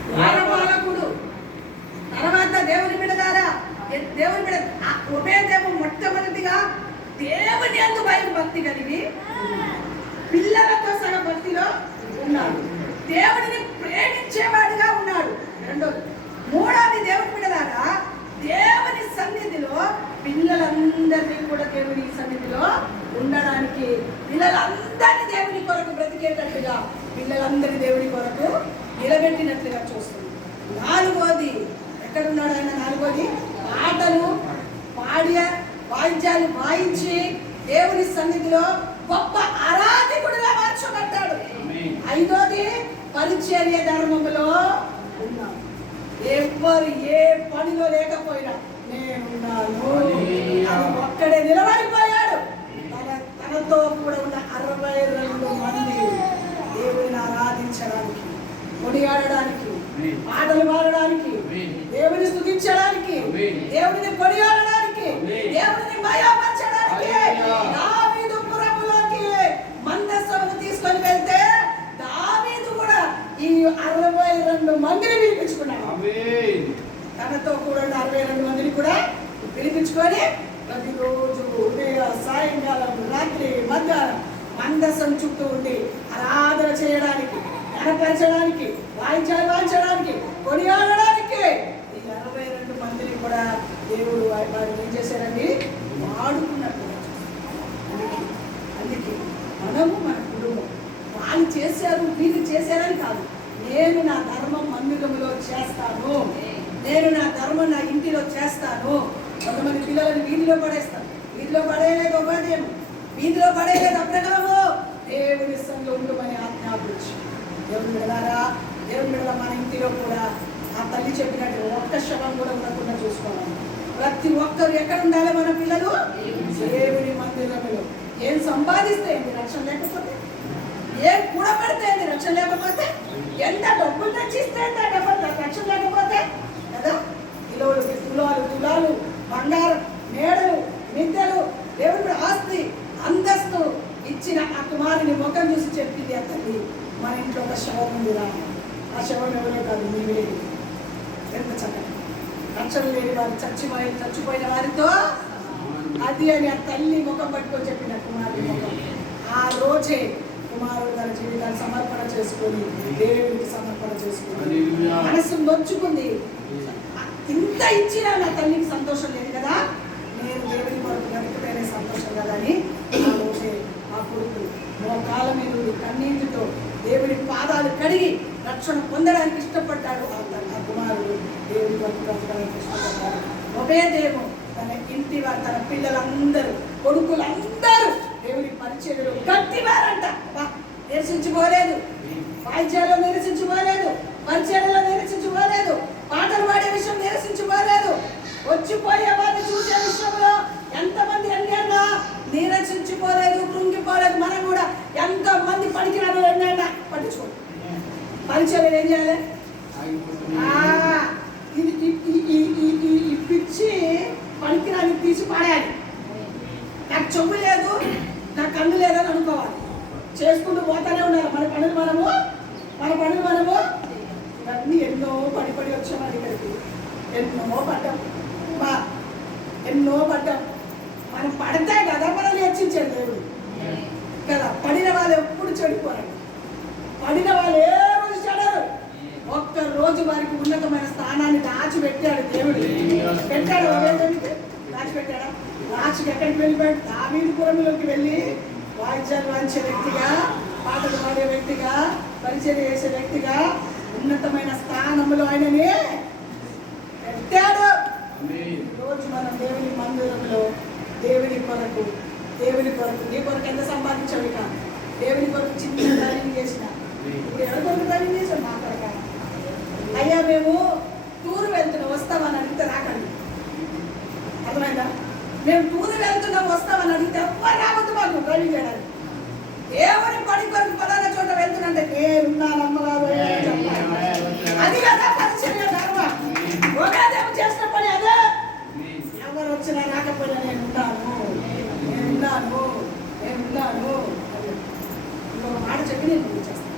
ద్వారపాలకుడు. తర్వాత దేవుని బిడ్డలారా, దేవుని బిడ్డ ఒకే దేవుడు మొట్టమొదటిగా దేవుని యందు భయం భక్తి కలిగి పిల్లలతో సగ భక్తిలో ఉన్నాడు. దేవుడిని ప్రేమించేవాడిగా ఉన్నాడు. రెండోది. మూడోది దేవుని బిడ్డలారా, దేవుని సన్నిధిలో పిల్లలందరినీ కూడా దేవుని సన్నిధిలో ఉండడానికి, పిల్లలందరినీ దేవుని కొరకు బ్రతికేటట్టుగా, పిల్లలందరినీ దేవుని కొరకు నిలబెట్టినట్లుగా చూస్తుంది. నాలుగోది ఎక్కడున్నాడు ఆయన? నాలుగోది పాటలు పాడి వాయిద్యాలు వాయించి దేవుని సన్నిధిలో గొప్ప ఆరాధకుడిగా మార్చబడ్డాడు. ఐదోది పరిచర్య ధర్మములో ఉన్నాడు. ఎవరు ఏ పనిలో లేకపోయినా నేనున్నాను అని ఒక్కడే నిలబడిపోయాడు. తనతో కూడా ఉన్న 62 మంది దేవుని ఆరాధించడానికి, కొనియాడడానికి, పాటలు పాడడానికి, దేవుని స్తుతించడానికి, దేవుని కొనియాడడానికి, దేవుని మయపరచడానికి దావీదు పురములోకి మందసమును తీసుకొని వెళ్తే దావీదు కూడా ఈ 62 మందిని పిలిపించుకున్నాడు. తనతో కూడా 62 మందిని కూడా పిలిపించుకొని ప్రతిరోజు ఉదయ సాయంకాలం రాత్రి మధ్యాహ్నం మందసం చుట్టూ ఉండి ఆరాధన చేయడానికి, కనపరచడానికి, వాయించాలు వాయించడానికి, కొనియాడడానికి ఈ 62 మందిని కూడా దేవుడు వారు ఏం చేశారండి? వాడుకున్నట్టుగా. అందుకే మనము మన కుటుంబం వాళ్ళు చేశారు వీళ్ళు చేశారని కాదు. నేను నా ధర్మం మందిరంలో చేస్తాను, నేను నా ధర్మం నా ఇంటిలో చేస్తాను. కొంతమంది పిల్లలను వీధిలో పడేస్తాను, వీధిలో పడేయలేదు ఉపాధ్యాయం, వీధిలో పడేయలేదు అప్రగలము. దేవుని సంఘంలో ఉండమని ఆజ్ఞాపించి దేవుని బిడ్డలారా, దేవుని బిడ్డల మన ఇంటిలో కూడా ఆ తల్లి చెప్పినట్టు ఒక్క శవం కూడా ఉండకుండా చూసుకోవాలి. ప్రతి ఒక్కరు ఎక్కడ ఉండాలి? మన పిల్లలు దేవుని మందిరంలో. ఏం సంపాదిస్తే ఏంటి రక్షణ లేకపోతే? ఏం కూడబడితే ఏంటి రక్షణ లేకపోతే? ఎంత డబ్బులు తెచ్చిస్తే ఎంత డబ్బులు రక్షణ లేకపోతే కదా? కిలోలు తులాలు తులాలు బంగారం, మేడలు, మిద్దెలు, దేవుడి ఆస్తి, అంతస్తు ఇచ్చిన ఆ కుమారుని ముఖం చూసి చెప్పింది ఆ తల్లి, మన ఇంట్లో ఒక శవం ఉందిరా. ఆ శవం ఎవరో కాదు, నీవే. ఎంత చక్కటి రక్షణ లేని వారు చచ్చిపోయిన వారితో అది అని ఆ తల్లి ముఖం పట్టుకొని చెప్పిన కుమారుని ముఖం. ఆ రోజే కుమారుడు తన జీవితాన్ని సమర్పణ చేసుకొని దేవుడికి సమర్పణ చేసుకుని మనసు నొచ్చుకుంది. ఇంత ఇచ్చినా నా తల్లికి సంతోషం లేదు కదా, నేను దేవుని కొరకు బ్రతికితేనే సంతోషం కదా అని ఆ రోజే ఆ కొడుకు మోకాల మీద కన్నీటితో దేవుని పాదాలు కడిగి రక్షణ పొందడానికి ఇష్టపడ్డాడు. ఆ కుమారుడు దేవుని కొరకు బ్రతకడానికి ఇష్టపడ్డాడు. ఒకే దేవుడు తన ఇంటి వారు, తన పిల్లలందరూ, కొడుకులందరూ దేవుని పరిచర్యలో గట్టివారంట. నిరసించుకోలేదు, వాయిద్యాల్లో నిరసించుకోలేదు, పరిచర్యలో నిరసించుకోలేదు, పాటలు పాడే విషయం నిరసించుకోలేదు. వచ్చిపోయే వారిని చూసే విషయంలో ఎంతమంది అన్యాన్నా నిరసించుకోలేదు, కృంగిపోలేదు. మనం కూడా ఎంతమంది పనికిరాదు ఎన్నైనా పట్టించుకోలేదు. పరిచర్యలు ఏం చేయాలి? ఈ పిచ్చి పనికిరాని తీసి పాడాలి. నాకు చెవు లేదు, నాకు కన్ను లేదని అనుకోవాలి. చేసుకుంటూ పోతానే ఉన్నారు. మన పనులు మనము ఇవన్నీ ఎన్నో పడి వచ్చాము ఇక్కడికి. ఎన్నో పడ్డాం. మనం పడితే కదా మనల్ని హెచ్చించాడు దేవుడు. కదా. పడిన వాళ్ళు ఎప్పుడు చెడిపోరండి. పడిన వాళ్ళు ఏ రోజు చెడరు. ఒక్క రోజు వారికి ఉన్నతమైన స్థానాన్ని దాచిపెట్టాడు దేవుడు. పెట్టాడు, దాచిపెట్టాడా? రాజుకి ఎక్కడికి వెళ్ళిపోయాడు? దావీదుపురంలోకి వెళ్ళి వాయిద్యాలు వాయించే వ్యక్తిగా, పాటలు పాడే వ్యక్తిగా, పరిచయం చేసే వ్యక్తిగా ఉన్నతమైన స్థానంలో ఆయనని పెట్టాడు. రోజు మనం దేవుని మందిరంలో దేవుని కొరకు నీ కొరకు ఎంత సంపాదించావు? కాదు, దేవుని కొరకు చిన్న డ్రైవింగ్ చేసిన. ఇప్పుడు ఎవరి కొరకు డ్రైవింగ్ చేసాం? మా కొరక. అయ్యా మేము టూర్ వెళ్తున్నాం వస్తామని అడిగితే రాకండి. అర్థమైందా? మేము టూర్ వెళ్తున్నాం వస్తామని అడిగితే ఎవ్వరు రావద్దు మాకు డ్రైవింగ్ చేయడానికి. దేవుని పడి కొరకు పలానా చోట వెళ్తున్నంటే నేనున్నాను అమ్మగారు అది కదా పరిచర్య ధర్మ. ఒకదేమో చేసిన పని అదే. ఎవరు వచ్చినా రాకపోయినా నేనున్నాను. ఇంకొక మాట చెప్పి నేను పూజ చేస్తాను.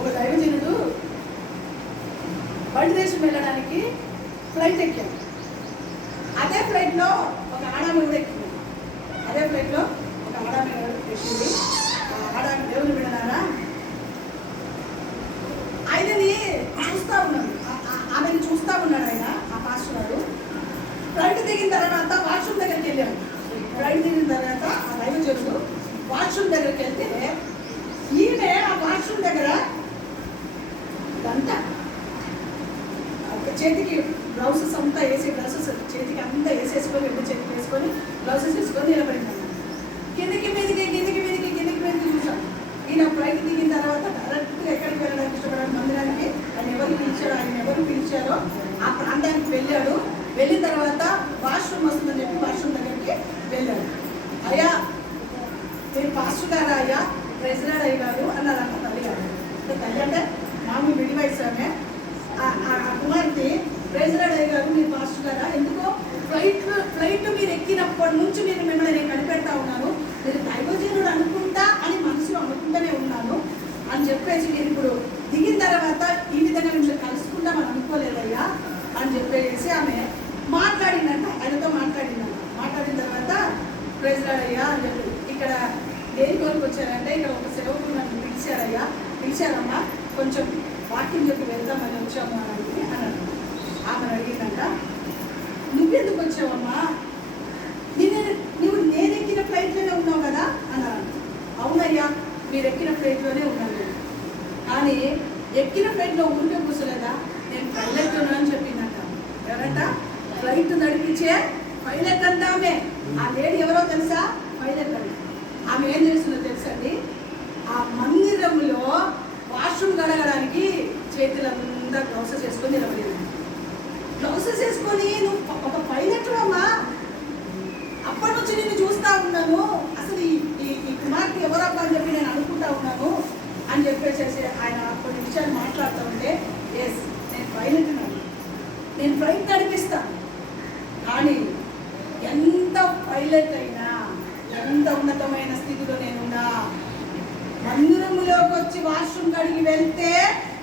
ఒక దైవజనుడు బయట దేశం వెళ్ళడానికి ఫ్లైట్ ఎక్కాడు. అదే ఫ్లైట్లో ఒక ఆడామె కూడా ఎక్కింది. ఆ ఆడామె దేవుని విడనారా ఆయనని చూస్తా ఉన్నాడు. ఆమెను చూస్తా ఉన్నాడు ఆయన, ఆ పాస్టర్ గారు. ఫ్లైట్ దిగిన తర్వాత వాష్రూమ్ దగ్గరికి వెళ్ళాడు. ఫ్లైట్ దిగిన తర్వాత ఆ దైవజనుడు వాష్రూమ్ దగ్గరికి వెళ్తే ఈమె ఆ వాష్రూమ్ దగ్గర ఇదంతా చేతికి బ్లౌజెస్ అంతా వేసి చేతికి అంతా వేసేసుకొని రెండు చేతికి వేసుకొని బ్లౌజెస్ వేసుకొని నిలబడింది. కిందికి మీదకి చూసాం. ఈయన ఫ్లైట్ దిగిన తర్వాత డైరెక్ట్గా ఎక్కడికి వెళ్ళడానికి ఇష్టపడాడు? మందిరానికి. ఆయన ఎవరు పిలిచారో ఆ ప్రాంతానికి వెళ్ళాడు. వెళ్ళిన తర్వాత వాష్రూమ్ వస్తుందని చెప్పి వాష్రూమ్ దగ్గరికి వెళ్ళాడు. అయ్యా మీరు పాస్టర్ గారా? అయ్యా ప్రెసిడెంట్ అయ్యారు అన్నారంట తల్లి గారు. తల్లి అంటే మామూలు మిడి వయసు ఆమె. ఆ కుమార్తె ప్రెసిడెంట్ అయ్యారు మీరు పాస్టర్ గారా? ఎందుకో ఫ్లైట్ మీరు ఎక్కినప్పటి నుంచి మిమ్మల్ని నేను కనిపెడతా ఉన్నాను. మీరు దైవజనుడు అనుకుంటా అని మనసులో అనుకుంటూనే ఉన్నాను అని చెప్పేసి నేను ఇప్పుడు దిగిన తర్వాత ఈ విధంగా మిమ్మల్ని కలుసుకుంటామని అనుకోలేదయ్యా అని చెప్పేసి ఆమె మాట్లాడిందంట. ఆయనతో మాట్లాడిన తర్వాత ప్రెసిడెంట్ అయ్యా అని చెప్పి ఇక్కడ దేని కొరకు వచ్చారంటే ఇక్కడ ఒక సేవకుడు నన్ను పిలిచారమ్మా కొంచెం వాకింగ్ చెప్పి వెళ్దామని వచ్చాము అని అన్నాడు. ఆమెను అడిగిందంట, నువ్వెందుకు వచ్చావమ్మా? నేను ఎక్కిన ఫ్లైట్లోనే ఉన్నావు కదా అన్నాడు. అవునయ్యా మీరు ఎక్కిన ఫ్లైట్లోనే ఉన్నాను, కానీ ఎక్కిన ఫ్లైట్లో ఊరికే కూర్చోలేదా? నేను పైలట్ అని చెప్పిందంట. ఎవరంట? ఫ్లైట్ నడిపించే పైలట్ అంట ఆమె. ఆ లేడీ ఎవరో తెలుసా? పైలట్ అండి. ఆమె ఏం చేస్తుందో తెలుసండి? ఆ మందిరంలో వాష్రూమ్ గడగడానికి చేతులంతా గ్లౌసెస్ వేసుకొని నిలబడింది. గ్లౌసెస్ వేసుకొని నువ్వు ఒక పైలట్ అమ్మా, అప్పటి నుంచి నేను చూస్తా ఉన్నాను, అసలు ఈ కుమార్తె ఎవరబ్బా అని చెప్పి నేను అనుకుంటా ఉన్నాను అని చెప్పేసి ఆయన కొన్ని విషయాలు మాట్లాడుతూ ఉంటే, ఎస్ నేను పైలట్ నేను ఫ్లైట్ నడిపిస్తాను, కానీ ఎంత పైలట్ అయినా ఎంత ఉన్నతమైన స్థితిలో నేనున్నా మందిరములోకి వచ్చి వాష్రూమ్ కడిగి వెళ్తే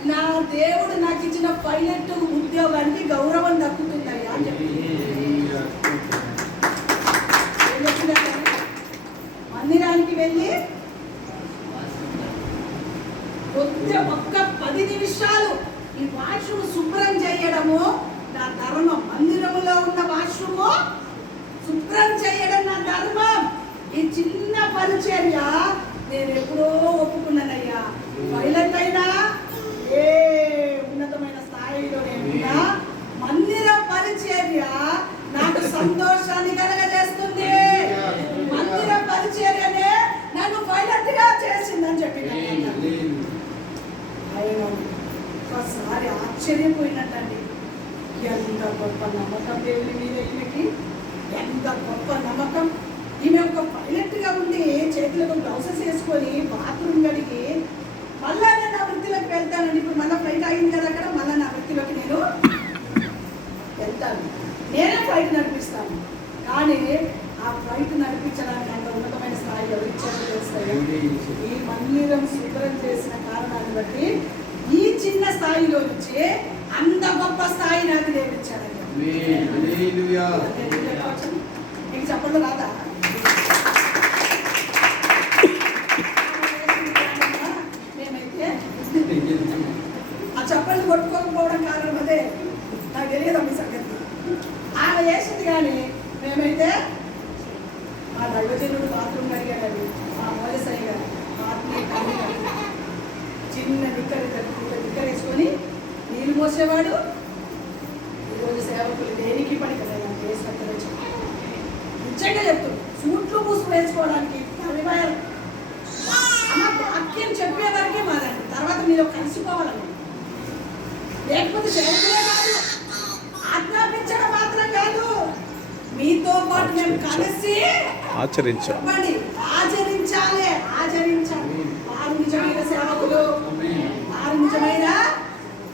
నా దేవుడు నాకు ఇచ్చిన పైలట్ ఉద్యోగానికి గౌరవం దక్కుతుందయ్యా అని చెప్పి మందిరానికి వెళ్ళి ఒక్క 10 నిమిషాలు ఈ వాష్రూమ్ శుభ్రం చేయడము నా ధర్మం. మందిరములో ఉన్న వాష్రూమ్ శుభ్రం చేయడం నా ధర్మం. ఈ చిన్న పరిచర్య నేను ఎప్పుడో ఒప్పుకున్నానయ్యా. పైలట్ అయినా ఏ ఉన్నతమైన స్థాయిలో నేనున్నా మందిర పరిచర్య నాకు సంతోషాన్ని కలగజేస్తుంది. మందిర పరిచర్యనే నన్ను పైలట్ గా చేసిందని చెప్పి ఆయన ఒకసారి ఆశ్చర్యపోయినట్టండి. ఎంత గొప్ప నమ్మకం దేవుని మీద ఈమెకి, ఎంత గొప్ప నమ్మకం. ఈమె ఒక పైలట్గా ఉండి చేతులకు గ్లౌసెస్ వేసుకొని బాత్రూమ్ గడిగి మళ్ళా నేను నా వృత్తిలోకి వెళ్తానండి. ఇప్పుడు మళ్ళీ ఫ్లైట్ అయింది కదా అక్కడ, మళ్ళీ నా వృత్తిలోకి నేను వెళ్తాను, నేనే ఫ్లైట్ నడిపిస్తాను. కానీ ఆ ఫ్లైట్ నడిపించడానికి అంత ఉన్నతమైన స్థాయి ఎవరిచ్చారో తెలుస్తాయి. ఈ మందిరం శుభ్రం చేసిన కారణాన్ని బట్టి ఈ చిన్న స్థాయిలో నుంచి అంత గొప్ప స్థాయి నాకు దేవుడిచ్చాడండి. మీకు చెప్పండి రాదా? మోసేవాడు. ఈరోజు సేవకులు దేనికి పనికిరాని చేసినట్టు నిజంగా చెప్తాడు. సూట్లు పూసు వేసుకోవడానికి 10,000 అక్కని చెప్పే వరకే మాదండి. తర్వాత మీరు కలిసిపోవాలని, లేకపోతే సేవకులే కాదు, ఆజ్ఞాపించడం మాత్రం కాదు, మీతో పాటు మేము కలిసి చెప్పండి ఆచరించాలి. వారు నిజమైన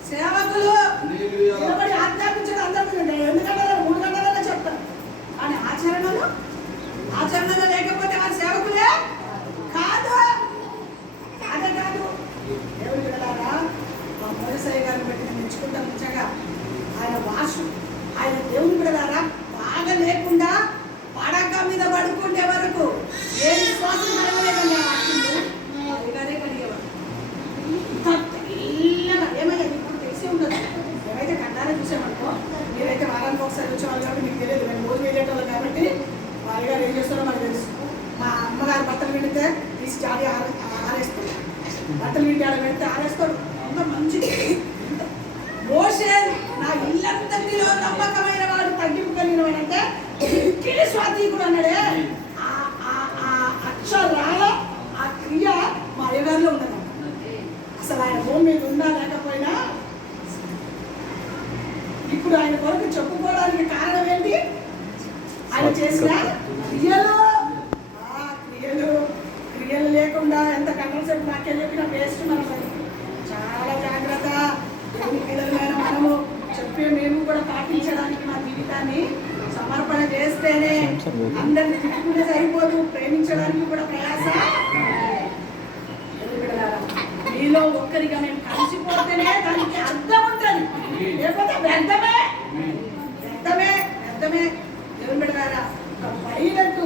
సేవకులు, నిలబడి ఆజ్ఞాపించడం అందరూ ఎందుకంటే 3 గంటలలో చెప్తారు. కానీ ఆచరణలో లేకపోతే వారి సేవకులే కాదు. అదే కాదు, దేవుడి బిడ్డలారా, మా మోసయ్య గారిని బట్టి నేను మెచ్చుకుంటాం. నిజంగా ఆయన దేవుడి బిడ్డలారా బాగా లేకుండా పడక మీద పడుకుంటే వరకు ఏ విశ్వాసం కలగలేదండి. అదిగానే కలిగేవారు. ఏమయ్యా ఇప్పుడు తెలిసి ఉండదు. ఏమైతే కట్టాలని చూసామనుకో, మీరైతే వారానికి ఒకసారి వచ్చేవాళ్ళు కాబట్టి మీకు తెలియదు. మేము రోజు వెళ్ళేటోళ్ళం కాబట్టి వారి గారు ఏం చేస్తారో మనకు తెలుసు. మా అమ్మగారు బట్టలు విడితే తీసి చాలి ఆరేస్తాడు, బట్టలు వింటే ఆడ పెడితే ఆరేస్తాడు. అంత మంచిది. మోషే నా ఇల్లంతటిలో నమ్మకమైన వాడు, తగ్గింపు కలిగిన వాడు అంటే ఇంకిలి స్వాతీకుడు అన్నాడే. అక్షరాల ఆ క్రియ మా అయ్యగారిలో ఉన్నది. అసలు ఆయన భూమి మీద ఉన్నా లేకపోయినా ఇప్పుడు ఆయన కొరకు చెప్పుకోవడానికి కారణం ఏంటి? ఆయన చేసిన క్రియలు లేకుండా ఎంత కంపల్సరీ వాక్యం చెప్పిన వేస్ట్. మనం చాలా జాగ్రత్త. దేవుని పిల్లలైన మనము చెప్పే మేము కూడా పాటించడానికి మా జీవితాన్ని సమర్పణ చేస్తేనే. అందరిని తిట్టుకుంటే సరిపోదు, ప్రేమించడానికి కూడా ప్రయాస. మీలో ఒక్కరిగా మేము కలిసిపోతేనే దానికి అర్థం ఉంటుంది, లేకపోతే వ్యర్థమే. దేవుని బిడ్డలారా, ఒక పైలట్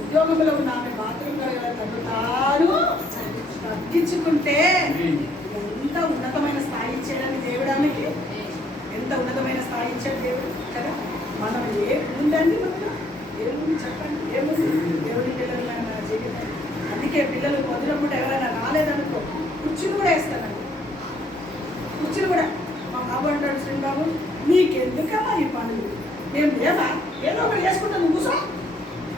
ఉద్యోగంలో ఉన్న ఆమె బాత్రూమ్ తగ్గుతారు తగ్గించుకుంటే ఎంత ఉన్నతమైన స్థాయి ఇచ్చాడని దేవుడానికి, ఎంత ఉన్నతమైన స్థాయి ఇచ్చాడు దేవుడు కదా. మనం ఏముందండి, మనం ఏముంది చెప్పండి, ఏముంది దేవుని పిల్లలు మన జీవితం. అందుకే పిల్లలు వదిలినప్పుడు ఎవరైనా రాలేదనుకో కుర్చీలు కూడా వేస్తానండి. కుర్చీలు కూడా మా బాబు అంటాడు, శ్రీబాబు నీకెందుకమ్మా ఈ పనులు, మేము లేవా, ఏదో ఒకటి చేసుకుంటాం, నువ్వు కూర్చో,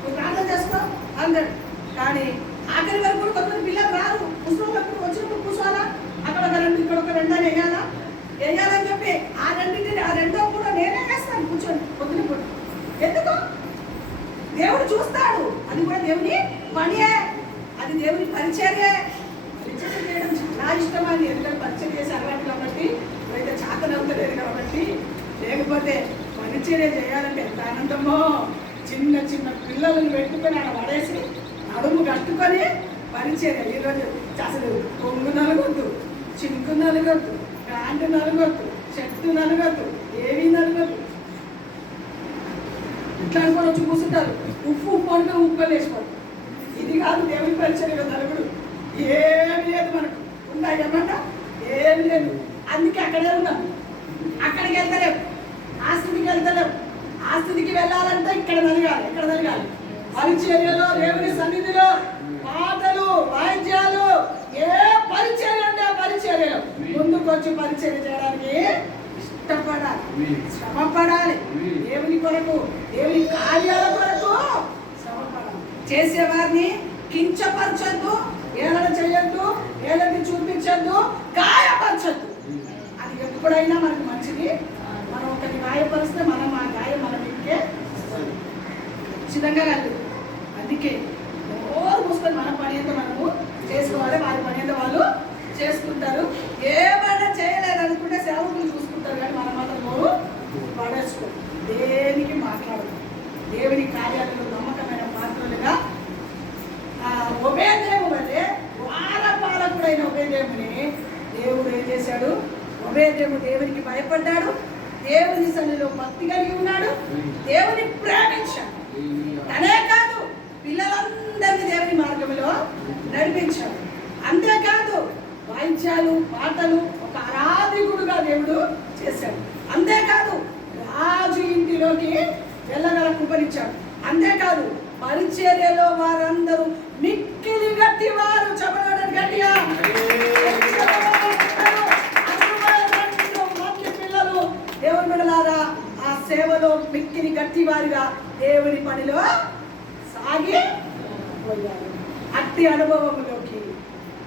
నువ్వు ప్రార్థన చేస్తావు అన్నాడు. కానీ ఆఖరి వరకు కూడా కొంతమంది పిల్లలు రారు. ముసలిప్పుడు వచ్చినప్పుడు కూర్చోవాలా, అక్కడ ఒక 2 ఇక్కడ ఒక 2 అని వేయాలని చెప్పి ఆ రెండో కూడా నేనే వేస్తాను కూర్చొని పొద్దున పూట. ఎందుకు? దేవుడు చూస్తాడు. అది కూడా దేవుని పనియే, అది దేవుని పరిచర్యే. పరిచర్య చేయడం చాలా ఇష్టం అని, ఎందుకంటే పరిచర్య చేసే అలవాటు కాబట్టి, అయితే చాతనవుతలేదు కాబట్టి. లేకపోతే పరిచర్య చేయాలంటే ఎంత ఆనందమో. చిన్న చిన్న పిల్లలను పెట్టుకొని ఆడ పడేసి నడుము కట్టుకొని పరిచర్య. ఈరోజు అసలు కొంగు నలగొద్దు, చింకు నలగొద్దు, ప్యాంటు నలగొద్దు, షర్టు నలగొద్దు, ఏమీ నలగొద్దు. ఇట్లా అనుకొని వచ్చి కూర్చుంటారు. ఉప్పు అంటే ఉప్పు వేసుకోండి. ఇది కాదు దేవుని పరిచర్యలో నలుగురు. ఏమి లేదు మనకు, ఉన్నాయి ఏమన్నా ఏమి లేదు. అందుకే అక్కడే ఉన్నాం. అక్కడికి వెళ్తలేవు, ఆ స్థితికి వెళ్తలేవు. ఆ స్థితికి వెళ్ళాలంటే ఇక్కడ నలగాలి. ఎక్కడ నలగాలి? పరిచర్యలో, దేవుని సన్నిధిలో, పాటలు, వాయిద్యాలు, ఏ పరిచర్య అంటే ఆ పరిచర్యలో ముందుకు వచ్చి పరిచర్య చేయడానికి ఇష్టపడాలి, శ్రమపడాలి. దేవుని కొరకు, దేవుని కార్యాల కొరకు శ్రమపడాలి. చేసేవారిని కించపరచద్దు, ఏలన చేయొద్దు, ఏలకి చూపించద్దు, గాయపరచద్దు. అది ఎప్పుడైనా మనకు మంచిది. మనం ఒకరిని గాయపరిస్తే మనం ఆ గాయం మన మీకే ఖచ్చితంగా కాదు. అందుకే నోరు మూసుకొని మన పని అంతా మనము చేసుకోవాలి, వారి పని అంతా వాళ్ళు చేసుకుంటారు. ఏమైనా చేయలేదనుకుంటే సేవకులు చూసుకుంటారు, కానీ మనం మాత్రం నోరు పడేసుకో, దేనికి మాట్లాడదు. దేవుని కార్యాలలో నమ్మకమైన పాత్రలుగా ఒబేదేము వల్లే వారపాలకుడైన ఒబేదేముని దేవుడు ఏం చేశాడు? ఒబేదేము దేవునికి భయపడ్డాడు, దేవుని సన్నిధిలో భక్తి కలిగి ఉన్నాడు, దేవుని ప్రేమించాడు. అనే కాదు, పిల్లలందరినీ దేవుని మార్గంలో నడిపించాడు. అంతేకాదు, వాయిద్యాలు, పాటలు ఒక ఆరాధికుడుగా దేవుడు చేశాడు. అంతేకాదు, రాజు ఇంటిలోకి వెళ్ళగల కృపనిచ్చాడు. అంతేకాదు, పరిచర్యలో వారందరూ మిక్కిలి గట్టి వారు. చెప్పడం గట్టిగా సేవలో మిక్కిలి గట్టివారిగా దేవుని పనిలో సాగి పోయారు. అట్టి అనుభవంలోకి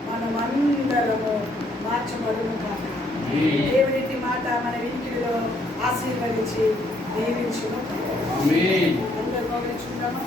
మనమందరము మార్చబడును కాక. దేవుని మాట మన వినికిడిలో ఆశీర్వదించి దీవించును. అందరూ గమనించుకుందామా?